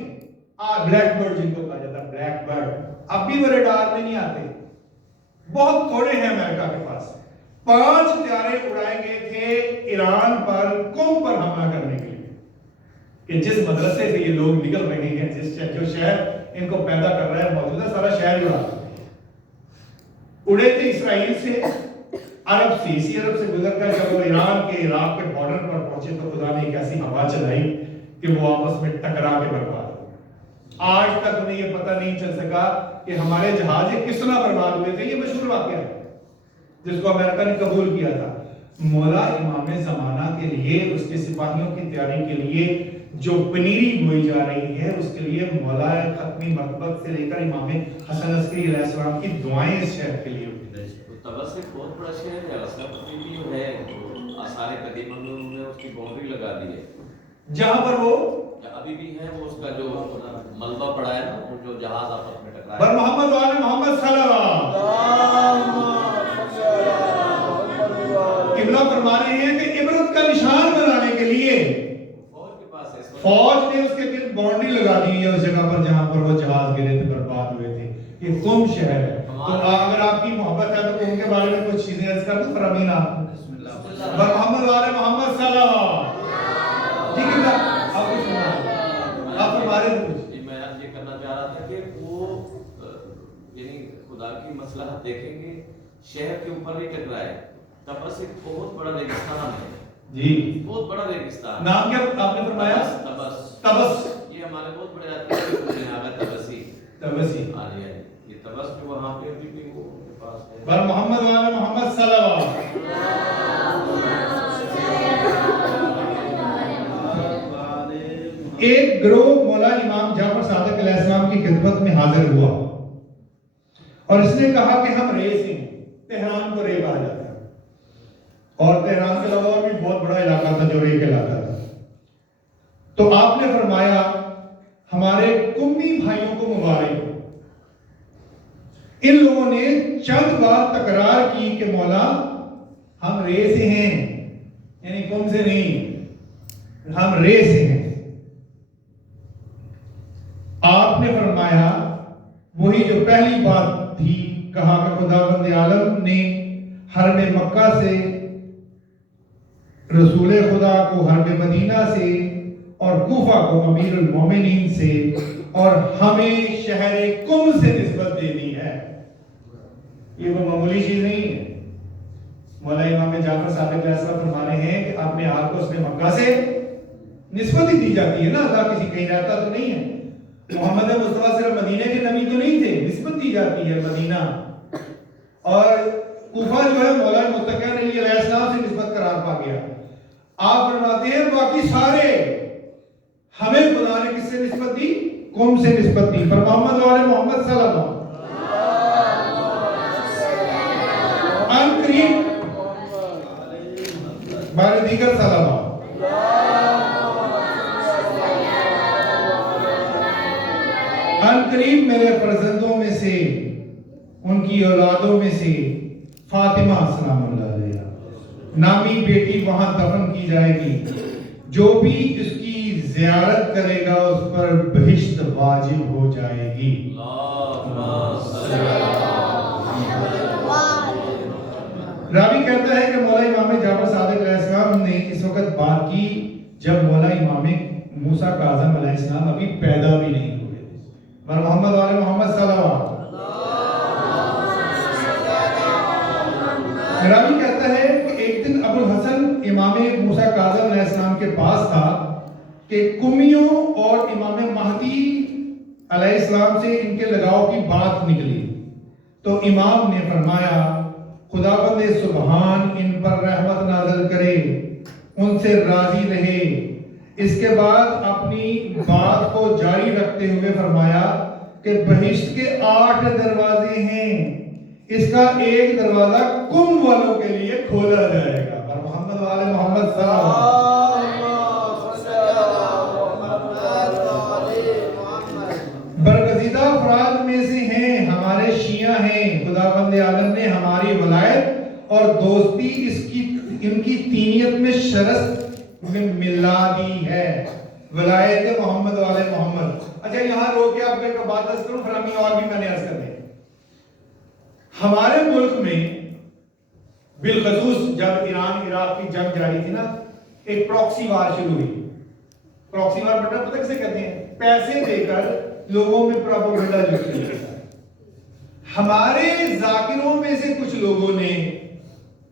بلیک برڈ جن کو کہا جاتا ہے، بلیک برڈ، اب بھی وہ ریڈار میں نہیں آتے، بہت تھوڑے ہیں امریکہ کے پاس۔ 5 طیارے اڑائے گئے تھے ایران پر، قم پر حملہ کرنے کے لیے، کہ جس مدرسے سے یہ لوگ نکل رہے ہیں، جو شہر ان کو پیدا کر رہا ہے موجودہ سارا شہر ہی اڑے تھے اسرائیل سے، عرب سے، اسی عرب سے گزر کر جب وہ ایران کے عراق کے بارڈر پر پہنچے تو خدا نے ایک ایسی ہوا چلائی کہ وہ آپس میں ٹکرا کے برباد ہو۔ آج تک انہیں یہ پتہ نہیں چل سکا کہ ہمارے جہاز کس طرح برباد ہوئے تھے۔ یہ مشہور واقعہ ہے جس کو امریکہ نے قبول کیا تھا۔ مولا امام زمانہ کے لیے، اس کے سپاہیوں کی تیاری کے لیے جو پنیری بوئی جا رہی ہے، اس کے لیے مولا ختمی مرتبت سے لے کر امام حسن عسکری علیہ السلام کی دعائیں اس شہر کے لیے ہوتی ہیں۔ طبس ایک بہت بڑا شہر ہے، اسلام بھی ہے، آثار قدیمہ میں انہوں نے اس کی باؤنڈری لگا دی ہے، جہاں پر وہ ابھی بھی ہے، وہ اس کا جو ملبہ پڑا ہے نا، وہ جو جہاز آپس میں ٹکرا ہے۔ بر محمد وآل محمد صلی اللہ قبلہ فرما رہے ہیں کہ عبرت کا نشان بنانے کے لیے فوج نے اس کے گرد باؤنڈری لگا دی ہے، اس جگہ پر جہاں پر وہ جہاز گرے تھے، برباد ہوئے تھے۔ یہ قم شہر ہے، تو اگر آپ کی محبت ہے تو قم کے بارے میں کچھ چیزیں عرض کر دوں فرامین آپ کو۔ بر محمد وآل محمد صلی اللہ ٹھیک ہے، آپ کو سنا آپ فرما رہے تھے کچھ۔ میں یہ کرنا چاہ رہا تھا کہ وہ یعنی خدا کی مصلحت دیکھیں گے، شہر کے اوپر نہیں ٹکرائے۔ طبس ایک بہت بڑا ریگستان ہے جی، بہت بڑا ریگستان۔ نام کیا آپ نے فرمایا؟ طبس۔ طبس، یہ ہمارے بہت بڑے آدمی ہیں، آگا طبسی۔ طبسی، ہاں جی، یہ طبس جو وہاں پہ ابھی بھی وہ ان کے پاس ہے۔ بر محمد وآل محمد صلی اللہ۔ ایک گروہ مولا امام جعفر صادق علیہ السلام کی خدمت میں حاضر ہوا اور اس نے کہا کہ ہم رے سے ہیں. تہران کو رے کہا جاتا ہے, اور تہران کے علاوہ بھی بہت بڑا علاقہ تھا جو رے کہلاتا تھا. تو آپ نے فرمایا ہمارے کمی بھائیوں کو مبارک. ان لوگوں نے چند بار تکرار کی کہ مولا ہم رے سے ہیں, یعنی کم سے نہیں, ہم رے سے ہیں. آپ نے فرمایا وہی جو پہلی بات تھی, کہا کہ خداوند عالم نے حرم مکہ سے, رسول خدا کو حرم مدینہ سے, اور کوفہ کو امیر المومنین سے, اور ہمیں شہر کم سے نسبت دینی ہے. یہ وہ معمولی چیز نہیں ہے. مولا امام جعفر صادق علیہ السلام فرمانے ہیں کہ اپنے آپ کو اس نے مکہ سے نسبت ہی دی جاتی ہے نا, اللہ کسی کہیں رہتا تو نہیں ہے. محمد مصطفیٰ صرف مدینے کے نبی تو نہیں تھے, نسبت دی جاتی ہے مدینہ. اور کوفہ جو ہے مولا متقین علی علیہ السلام سے نسبت قرار پا گیا. آپ فرماتے ہیں باقی سارے ہمیں خدا نے کس سے نسبت دی؟ قوم سے نسبت دی. پر محمد والے محمد صلی اللہ علیہ وسلم ان قریب بارے دیگر صلی اللہ ان قریب میرے فرزندوں میں سے, ان کی اولادوں میں سے فاطمہ سلام اللہ علیہ نامی بیٹی وہاں دفن کی جائے گی. جو بھی اس کی زیارت کرے گا اس پر بہشت واجب ہو جائے گی. راوی کہتا ہے کہ مولا امام جعفر صادق علیہ السلام نے اس وقت بات کی جب مولا امام موسیٰ کاظم علیہ السلام ابھی پیدا بھی نہیں ہوئے تھے. پر محمد والے محمد صلی اللہ علیہ وسلم. راوی کہتا ہے کہ ایک دن ابو الحسن امام موسیٰ کاظم علیہ السلام کے پاس تھا کہ کمیوں اور امام مہدی علیہ السلام سے ان کے لگاؤ کی بات نکلی. تو امام نے فرمایا خداوند سبحان ان پر رحمت نازل کرے, ان سے راضی رہے. اس کے بعد اپنی بات کو جاری رکھتے ہوئے فرمایا کہ بہشت کے 8 دروازے ہیں, اس کا ایک دروازہ کم والوں کے لیے کھولا جائے گا. اور محمد والے محمد صلی اللہ علیہ وسلم برگزیدہ افراد میں سے ہیں, ہمارے شیعہ ہیں. خداوند عالم نے ہماری ولایت اور دوستی ان کی تینیت میں شرط میں ملا دی ہے. ولایت محمد والے محمد. اچھا یہاں روک کے آپ کو ایک بات عرض کروں, فراہمی اور بھی میں نے عرض کر دی. ہمارے ملک میں بالخصوص جب ایران عراق کی جنگ جاری تھی نا, ایک پراکسی وار شروع ہوئی. پراکسی وار مطلب پتہ کسے کہتے ہیں؟ پیسے دے کر لوگوں میں پروپیگنڈا جو کیا جاتا ہے. ہمارے ذاکروں میں سے کچھ لوگوں نے,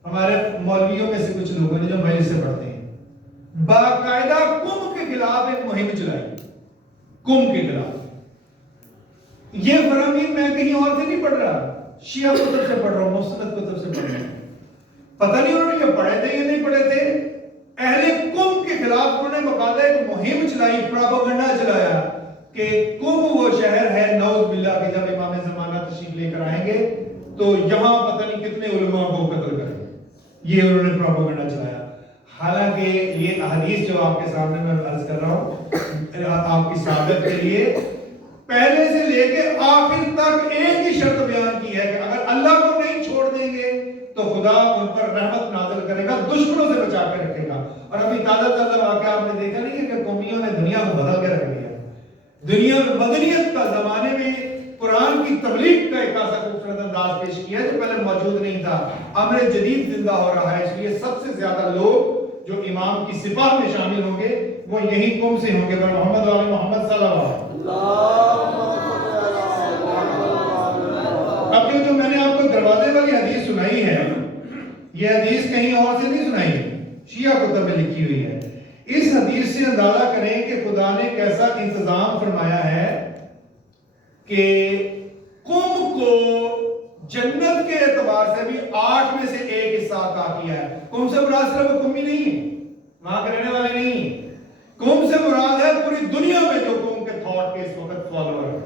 ہمارے مولویوں میں سے کچھ لوگوں نے جو مجلس سے پڑھتے ہیں, باقاعدہ کم کے خلاف ایک مہم چلائی. کم کے خلاف. یہ فرامین میں کہیں اور سے نہیں پڑھ رہا, شیعہ کتب سے پڑھ رہا ہوں, مستند کتب سے پڑھ رہا ہوں. پتہ نہیں انہوں نے یہ پڑھے تھے یا نہیں پڑھے تھے. اہل کم کے خلاف انہوں نے باقاعدہ ایک مہم چلائی, پروپیگنڈا چلایا کہ کم وہ شہر ہے نعوذ باللہ کہ جب امام زمانہ تشریف لے کر آئیں گے تو یہاں پتہ نہیں کتنے علماء کو قتل کریں. یہ انہوں نے پروپیگنڈا چلایا. حالانکہ یہ احادیث جو آپ کے سامنے میں عرض کر رہا ہوں آپ کی سعادت کے لیے پہلے سے لے کے آخر تک ایک ہی شرط بیان کی ہے کہ اگر اللہ کو نہیں چھوڑ دیں گے تو خدا ان پر رحمت نازل کرے گا, دشمنوں سے بچا کے رکھے گا. اور ابھی تازہ واقعہ آپ نے دیکھا نہیں ہے کہ قومیوں نے دنیا کو بدل کے رکھ دیا. دنیا میں مدنیت کا زمانے میں قرآن کی تبلیغ کا ایک ایسا خوبصورت انداز پیش کیا جو پہلے موجود نہیں تھا. امر جدید زندہ ہو رہا ہے, اس لیے سب سے زیادہ لوگ جو امام کی سپاہ میں شامل ہوں گے وہ یہی قوم سے ہوں گے. پر محمد والے محمد صلی اللہ علیہ وسلم. اب جو میں نے آپ کو دروازے والی حدیث سنائی ہے, یہ حدیث کہیں اور سے نہیں سنائی ہے, شیعہ کتب میں لکھی ہوئی ہے. اس حدیث سے اندازہ کریں کہ خدا نے کیسا انتظام فرمایا ہے کہ قوم کو جنت کے اعتبار سے بھی 8 میں سے ایک حصہ عطا کیا ہے. قوم سے مراد صرف قومی نہیں ہے, وہاں کے رہنے والے نہیں. قوم سے مراد ہے پوری دنیا میں جو قوم کے تھاٹ کے اس وقت فالوور ہیں.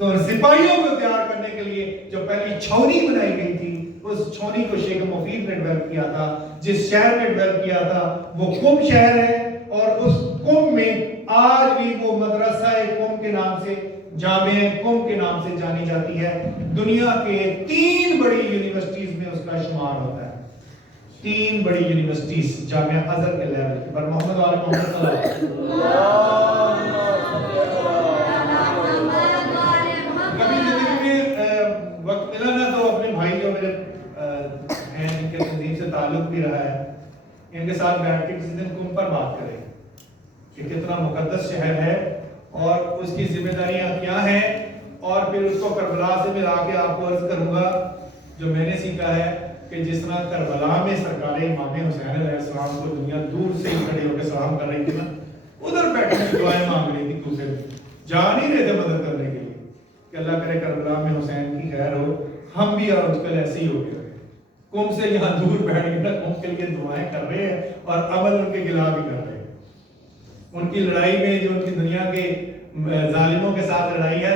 تو سپاہیوں کو تیار کرنے کے لیے جو پہلی چھاؤنی بنائی گئی تھی، اس چھاؤنی کو شیخ مفید نے ڈیولپ کیا تھا. جس شہر میں ڈیولپ کیا تھا وہ قم شہر ہے، اور اس قم میں آج بھی وہ مدرسہ قم کے نام سے، جامعہ قم کے نام سے جانی جاتی ہے. دنیا کے 3 بڑی یونیورسٹیز میں اس کا شمار ہوتا ہے. 3 بڑی یونیورسٹیز جامعہ ازہر کے لیول کی. پر محمد وال محمد صلی اللہ علیہ وسلم کبھی زندگی میں وقت ملا نا تو اپنے بھائی جو میرے ہیں جن کے تنظیم سے تعلق بھی رہا ہے، ان کے ساتھ بیٹھ کے کسی دن قم پر بات کریں کہ کتنا مقدس شہر ہے اور اس کی ذمہ داریاں کیا ہیں، اور پھر اس کو کربلا سے ملا کے آپ کو عرض کروں گا جو میں نے سیکھا ہے کہ جس طرح کربلا میں سرکار امام حسین علیہ السلام کو دنیا دور سے ہی کھڑے ہو کے سلام کر رہی تھی نا، ادھر بیٹھ کے دعائیں مانگ رہی تھی، کوفے میں جا نہیں رہے تھے مدد کرنے کے لیے کہ اللہ کرے کربلا میں حسین کی خیر ہو. ہم بھی آج کل ایسے ہی ہو گئے، قم سے یہاں دور بیٹھ کے قم کے لیے دعائیں کر رہے ہیں اور عمل ان کے خلاف بھی کر رہے ہیں. ان کی لڑائی میں جو ان کی دنیا کے ظالموں کے ساتھ لڑائی ہے،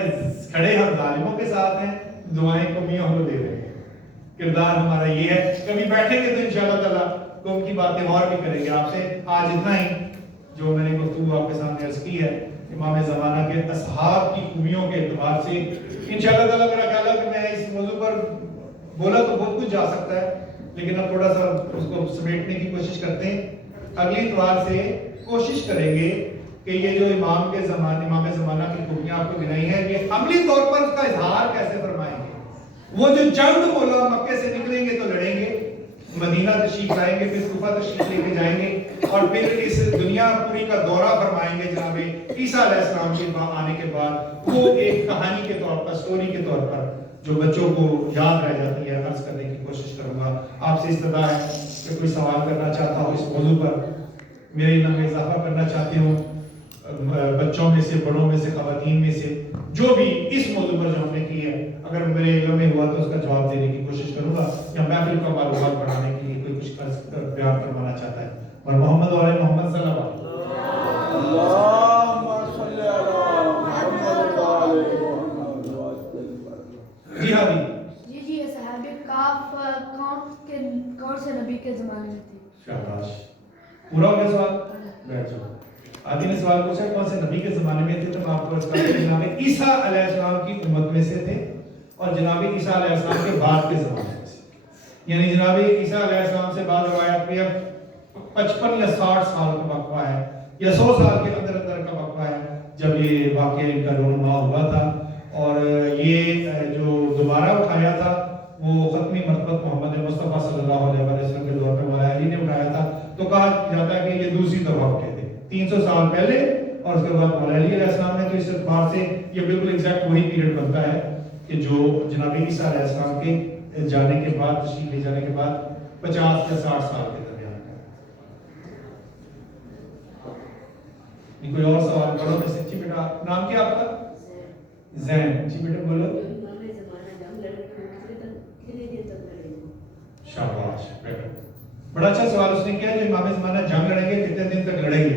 کھڑے ہم ظالموں کے ساتھ ہیں، دعائیں قومیوں کو دے رہے ہیں. کردار ہمارا یہ ہے. کبھی بیٹھیں گے تو انشاءاللہ تعالیٰ قوم کی باتیں اور بھی کریں گے آپ سے. آج اتنا ہی جو میں نے گفتگو آپ کے سامنے عرض کی ہے امام زمانہ کے اصحاب کی خوبیوں کے اعتبار سے. انشاءاللہ تعالیٰ میرا خیال ہے کہ میں اس موضوع پر بولا تو بہت کچھ جا سکتا ہے، لیکن اب تھوڑا سا اس کو سمیٹنے کی کوشش کرتے ہیں. اگلی اتوار سے کوشش کریں گے کہ یہ جو امام زمانہ کی خوبیاں آپ کو گنائی ہیں، یہ عملی طور پر اس کا اظہار کیسے فرمائیں گے. وہ جو جنگ مولا مکے سے نکلیں گے تو لڑیں گے، مدینہ تشریف لائیں گے، پھر کوفہ تشریف لے کے جائیں گے، اور پھر اس دنیا پوری کا دورہ فرمائیں گے جناب عیسیٰ علیہ السلام کے آنے کے بعد. وہ ایک کہانی کے طور پر، سٹوری کے طور پر جو بچوں کو یاد رہ جاتی ہے، عرض کرنے کی کوشش کروں گا. آپ سے استدعا ہے کہ کوئی سوال کرنا چاہتا ہو اس موضوع پر، میرے علم میں اضافہ کرنا چاہتے ہوں، بچوں میں سے، بڑوں میں سے، خواتین میں سے، جو بھی اس موضوع پر جو ہم نے کی ہے، اگر میرے علم میں ہوا تو اس کا جواب دینے کی کوشش کروں گا، یا محفل کا معلومات بڑھانے کے لیے کوئی کچھ بیان کروانا چاہتا ہے. اور محمد اور محمد صلی اللہ علیہ وسلم. اللهم صل على محمد وعلى جی ہاں جی صحابہ کاف کون سے نبی کے زمانے میں تھے؟ شاباش، پورا ہو گیا سوال؟ بیٹھ جاؤ. آدھی نے سوال پوچھا کون سے نبی کے زمانے میں تھے، تو میں آپ کو اس کا جناب عیسیٰ علیہ السلام کی امت میں سے تھے، اور جناب عیسیٰ علیہ السلام کے بعد کے زمانے میں سے. یعنی جناب عیسیٰ علیہ السلام سے بعض روایات میں اب 55 یا 60 سال کا وقفہ ہے، یا 100 سال کے اندر کا وقفہ ہے جب یہ واقعہ ان کا رونما ہوا تھا. اور یہ جو دوبارہ اٹھایا تھا وہ ختمی مرتبہ محمد مصطفیٰ صلی اللہ علیہ وسلم کے دور پہ مولا علی نے اٹھایا تھا. تو کہا جاتا ہے کہ یہ دوسری دفعہ اٹھے تھے 300 سال پہلے، اور اس کے بعد مولا علی علیہ السلام نے. تو اس اعتبار سے یہ بالکل ایگزیکٹ وہی پیریڈ بنتا ہے کہ جو جناب عیسیٰ علیہ السلام کے جانے کے بعد، تشریف لے جانے کے بعد 50 یا 60 سال کے درمیان کا. کوئی اور سوال کرو میں سے؟ جی بیٹا، نام کیا آپ کا؟ زین. جی بیٹا بولو. شاباش بیٹا، بڑا اچھا سوال اس نے کیا. جو امام زمانہ جنگ لڑیں گے کتنے دن تک لڑیں گے؟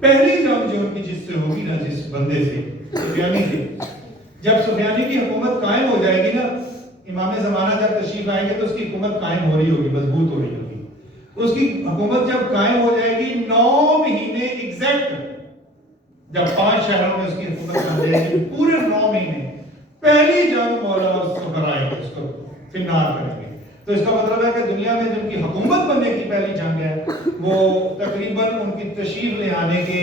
پہلی جنگ جو ان کی جس سے ہوگی نا، جس بندے سے، سفیانی سے، جب سفیانی کی حکومت قائم ہو جائے گی نا، امام زمانہ جب تشریف آئیں گے تو اس کی حکومت قائم ہو رہی ہوگی، مضبوط ہو رہی ہوگی. اس کی حکومت جب قائم ہو جائے گی 9 مہینے ایگزیکٹ، جب 5 شہروں میں اس کی حکومت بن جائے گی پورے 9 مہینے، پہلی جنگ مولا سکرائے گا، اس کو فنار کریں گے. تو اس کا مطلب ہے کہ دنیا میں جن کی حکومت بننے کی پہلی جنگ ہے وہ تقریباً ان کی تشریف لے آنے کے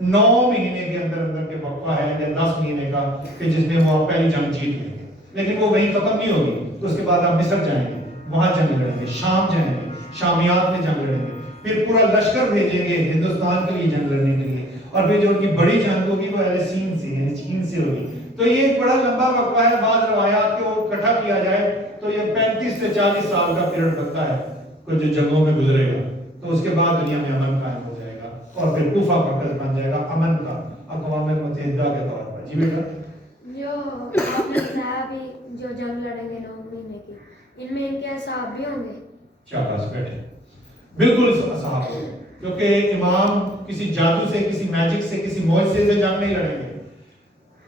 9 مہینے کے اندر کے وقفہ ہے، یا 10 مہینے کا، کہ جس میں وہ پہلی جنگ جیت لیں گے. لیکن وہ وہیں ختم نہیں ہوگی. تو اس کے بعد آپ مصر جائیں گے، وہاں جنگ لڑیں گے، شام جائیں گے، شامیات میں جنگ لڑیں گے، پھر پورا لشکر بھیجیں گے ہندوستان کے لیے جنگ لڑنے کے لیے، اور پھر جو ان کی بڑی جنگ ہوگی وہ اہل سین سے، یعنی چین سے ہوگی. تو یہ ایک بڑا لمبا وقفہ ہے. بعض روایات کو اکٹھا کیا جائے تو یہ 35 سے 40 سال کا پیریڈ بنتا ہے کہ جو جنگوں میں گزرے گا. تو اس کے بعد دنیا میں امن قائم ہو جائے گا، اور پھر کوفہ مرکز بن جائے گا امن کا، اقوام متحدہ کے طور پر. جی بیٹا. جو صحابی جو جنگ لڑیں گے 9 مہینے کی، ان میں ان کے صحابی ہوں گے؟ شاباش بیٹے، بالکل صحابہ ہوں گے، کیونکہ امام کسی جادو سے، کسی میجک سے، کسی معجزے سے جنگ نہیں لڑیں گے.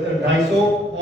250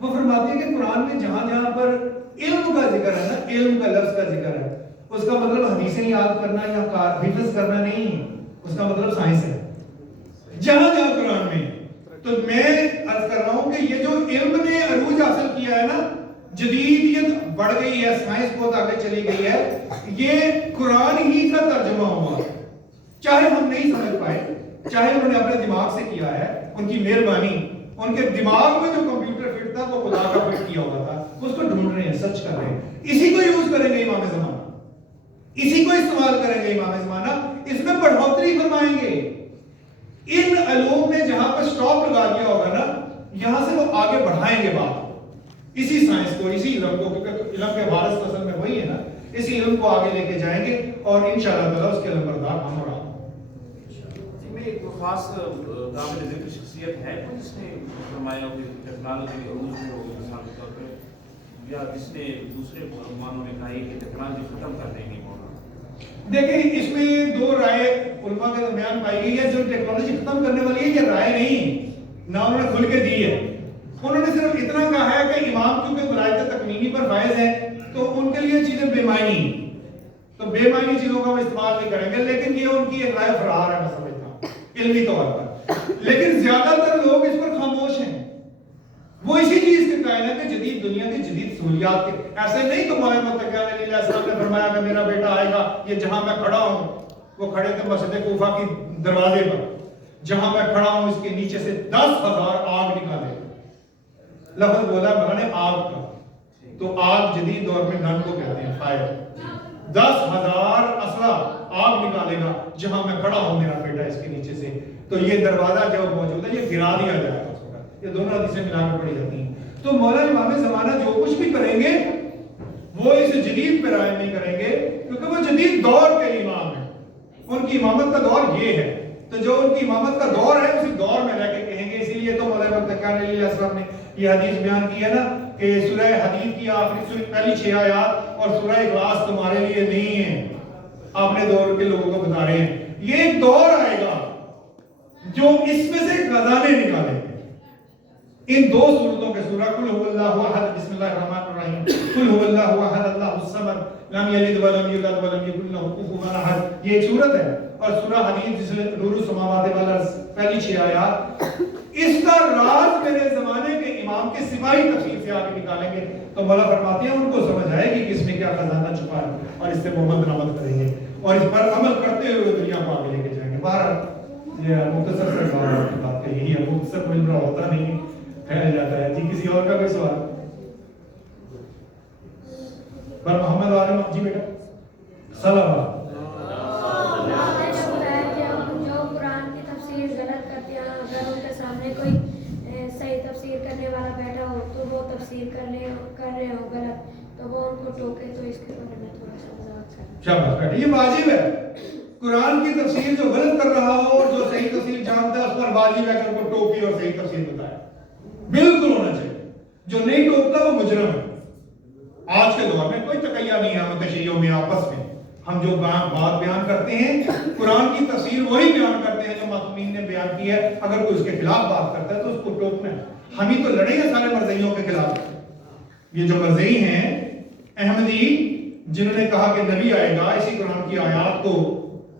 وہ فرماتے ہیں کہ قرآن میں جہاں جہاں پر علم کا ذکر ہے نا، علم کا لفظ کا ذکر ہے، اس کا مطلب حدیثیں یاد کرنا یا حفظ کرنا نہیں ہے، اس کا مطلب سائنس ہے جہاں جہاں قرآن میں۔ تو میں عرض کر رہا ہوں کہ یہ جو علم نے عروج حاصل کیا ہے نا، جدیدیت بڑھ گئی ہے، سائنس بہت آگے چلی گئی ہے، یہ قرآن ہی کا ترجمہ ہوا، چاہے ہم نہیں سمجھ پائے، چاہے انہوں نے اپنے دماغ سے کیا ہے، ان کی مہربانی، ان کے دماغ میں جو کمپیوٹر فٹ تھا وہ خدا کا فٹ کیا ہوا تھا، اس کو ڈھونڈ رہے ہیں، سچ کر رہے ہیں، اسی کو یوز کریں گے امام زمانہ، اسی کو استعمال کریں گے امام زمانہ، اس میں بڑھوتری فرمائیں گے۔ ان علوم نے جہاں پر سٹاپ لگا دیا ہوگا نا، یہاں سے وہ آگے بڑھائیں گے بات، اسی سائنس کو، اسی علم کو، کیونکہ علم کے وارث اصل میں وہی ہے نا، اسی علم کو آگے لے کے جائیں گے اور انشاءاللہ تعالیٰ اس کے لمبردار ہم اور آپ۔ میں ایک خاص قابل ذکر شخصیت ہے کوئی جس نے فرمایا ہو کہ ٹیکنالوجی عروج میں ہو مثال کے طور پہ، یا جس نے دوسرے علماءوں نے کہا کہ ٹیکنالوجی ختم کر دیں گے مولانا؟ دیکھیں اس میں دو رائے علماء کے درمیان پائی گئی ہے، جو ٹیکنالوجی ختم کرنے والی ہے یہ رائے نہیں، نہ انہوں نے کھل کے دی ہے، انہوں نے صرف اتنا کہا ہے کہ امام کیونکہ ولایت تکوینی پر فائز ہے تو ان کے لیے چیزیں بے معنی، تو بے معنی چیزوں کا وہ استعمال نہیں کریں گے، لیکن یہ ان کی ایک رائے فرار ہے، میں سمجھتا ہوں علمی طور پر، لیکن زیادہ تر لوگ اس پر خاموش ہیں، وہ اسی چیز کے قائل ہیں کہ جدید دنیا کی جدید سہولیات کے، ایسے نہیں تو مولانا متقی علیہ السلام نے فرمایا کہ میرا بیٹا آئے گا، یہ جہاں میں کھڑا ہوں، وہ کھڑے تھے مسجد کوفہ کی دروازے پر، جہاں میں کھڑا ہوں اس کے نیچے سے 10,000 آگ نکالے، لفظ بولا مولانا نے آگ کا، تو آگ جدید دور میں گن کو کہتے ہیں، فائر، 10,000 اسلحہ آگ نکالے گا جہاں میں کھڑا ہوں میرا بیٹا اس کے نیچے سے، تو یہ دروازہ جو موجود ہے یہ گرا دیا جائے گا، یہ دونوں حدیثیں ملا کر پڑھی جاتی ہیں۔ تو مولانا امام زمانہ جو کچھ بھی کریں گے وہ اس جدید پہ رائے نہیں کریں گے، کیونکہ وہ جدید دور کے امام ہیں، ان کی امامت کا دور یہ ہے، تو جو ان کی امامت کا دور ہے اسی دور میں رہ کے کہیں گے، اسی لیے تو مولانا متقی علیہ السلام نے یہ حدیث بیان کی ہے نا کہ سورہ حدید کی آخری پہلی 6 آیات اور سورہ اخلاص تمہارے لیے نہیں ہے، آپ نے دور کے لوگوں کو بتا رہے ہیں، یہ ایک دور آئے گا جو اس میں سے خزانے نکالیں گے۔ ان دو سورتوں کے سورہ قل هو اللہ احد بسم اللہ الرحمن الرحیم، قل هو اللہ احد اللہ الصمد لم یلد ولم یولد ولم یکن له کفوا احد، یہ ایک سورت ہے، اور سورہ حدید جس میں نور السماوات والارض پہلی 6 آیات، اس کا راز میرے زمانے کے امام کے سپاہی تفسیر سے آگے نکالیں گے تو مولا فرماتے ہیں ان کو سمجھ آئے گی کہ اس میں کیا خزانہ چھپا ہے، اور اس سے محمد برآمد کریں گے اور اس پر عمل کرتے ہوئے دنیا کو آگے لے کے جائیں گے۔ بہرحال یہ مختصر سے بات کہ یہی ہے، مختصر کوئی بڑا ہوتا نہیں پھیل جاتا ہے۔ جی کسی اور کا کوئی سوال؟ پر محمد عالم جی بیٹا صلوات۔ جو قرآن کی تفسیر غلط کرتے ہیں، اگر ان کے سامنے کوئی صحیح تفسیر کرنے والا بیٹھا ہو تو وہ تفسیر کر رہے ہو غلط، تو وہ ان کو ٹوکے، تو اس کے بارے میں تھوڑا سا وضاحت کریں۔ شاباش بیٹا، یہ واجب ہے، قرآن کی تفسیر جو غلط کر رہا ہو اور جو صحیح تفسیر جانتا ہے اس پر واجب ہے کہ ان کو ٹوکی اور صحیح تفسیر بتائے، بالکل ہونا چاہیے، جو نہیں ٹوکتا وہ مجرم ہے۔ آج کے دور میں کوئی تقیہ نہیں ہے متشیعوں میں آپس میں، ہم جو بات بیان کرتے ہیں قرآن کی تفسیر وہی بیان کرتے ہیں جو معصومین نے بیان کی ہے، اگر کوئی اس کے خلاف بات کرتا ہے تو اس کو ٹوکنا ہے۔ ہم ہی تو لڑے ہیں سارے مرزائیوں کے خلاف، یہ جو مرزائی ہیں احمدی جنہوں نے کہا کہ نبی آئے گا، اسی قرآن کی آیات کو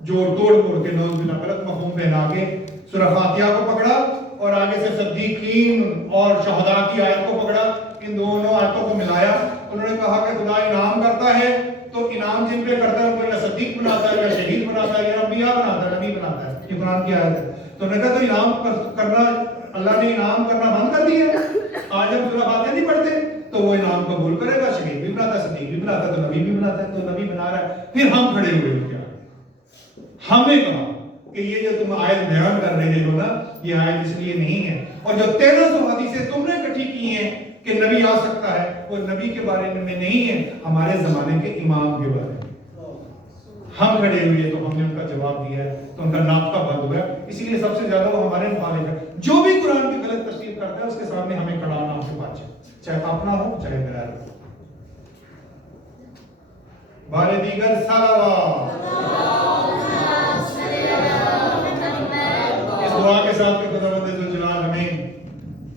جو توڑ موڑ کے نوز بلا غلط مفہوم پہنا کے سورہ فاتحہ کو پکڑا اور آگے سے صدیقین اور شہداء کی آیت کو پکڑا، ان دونوں آیتوں کو ملایا، انہوں نے کہا کہ خدا انعام کرتا ہے تو انعام جن پہ کرتا ہے ان کو یا صدیق بناتا ہے یا شہید بناتا ہے یا انبیاء بناتا ہے، نبی بناتا ہے، یہ قرآن کی آیت ہے۔ تو انہوں نے کہا تو انعام کرنا، اللہ نے انعام کرنا بند کر دیا ہے، آج ہم سورہ فاتحہ نہیں پڑھتے تو وہ انعام قبول کرے گا، شہید بھی بناتا ہے، صدیق بھی بناتا ہے، تو نبی بھی بناتا ہے، تو نبی بنا رہا ہے۔ پھر ہم کھڑے ہوئے ہیں، کیا ہم نے کہا کہ یہ جو تم آیت بیان کر رہے ہو نا، یہ آیت اس لیے نہیں ہے، اور جو 1300 حدیثیں تم نے اکٹھی کی ہیں کہ نبی آ سکتا ہے، وہ نبی کے بارے میں نہیں ہے، ہمارے زمانے کے امام کے بارے میں۔ ہم کھڑے ہوئے تو ہم نے ان کا جواب دیا ہے، تو ان کا ناطقہ بند ہوا ہے، اسی لیے سب سے زیادہ وہ ہمارے مخالف ہے۔ جو بھی قرآن کی غلط تفسیر کرتا ہے اس کے سامنے ہمیں کھڑا ہونا، اس کے پاس چاہے اپنا ہو چاہے غیر ہو۔ بارے دیگر صلوات۔ اس دعا کے ساتھ کہ خداوند ذوالجلال ہمیں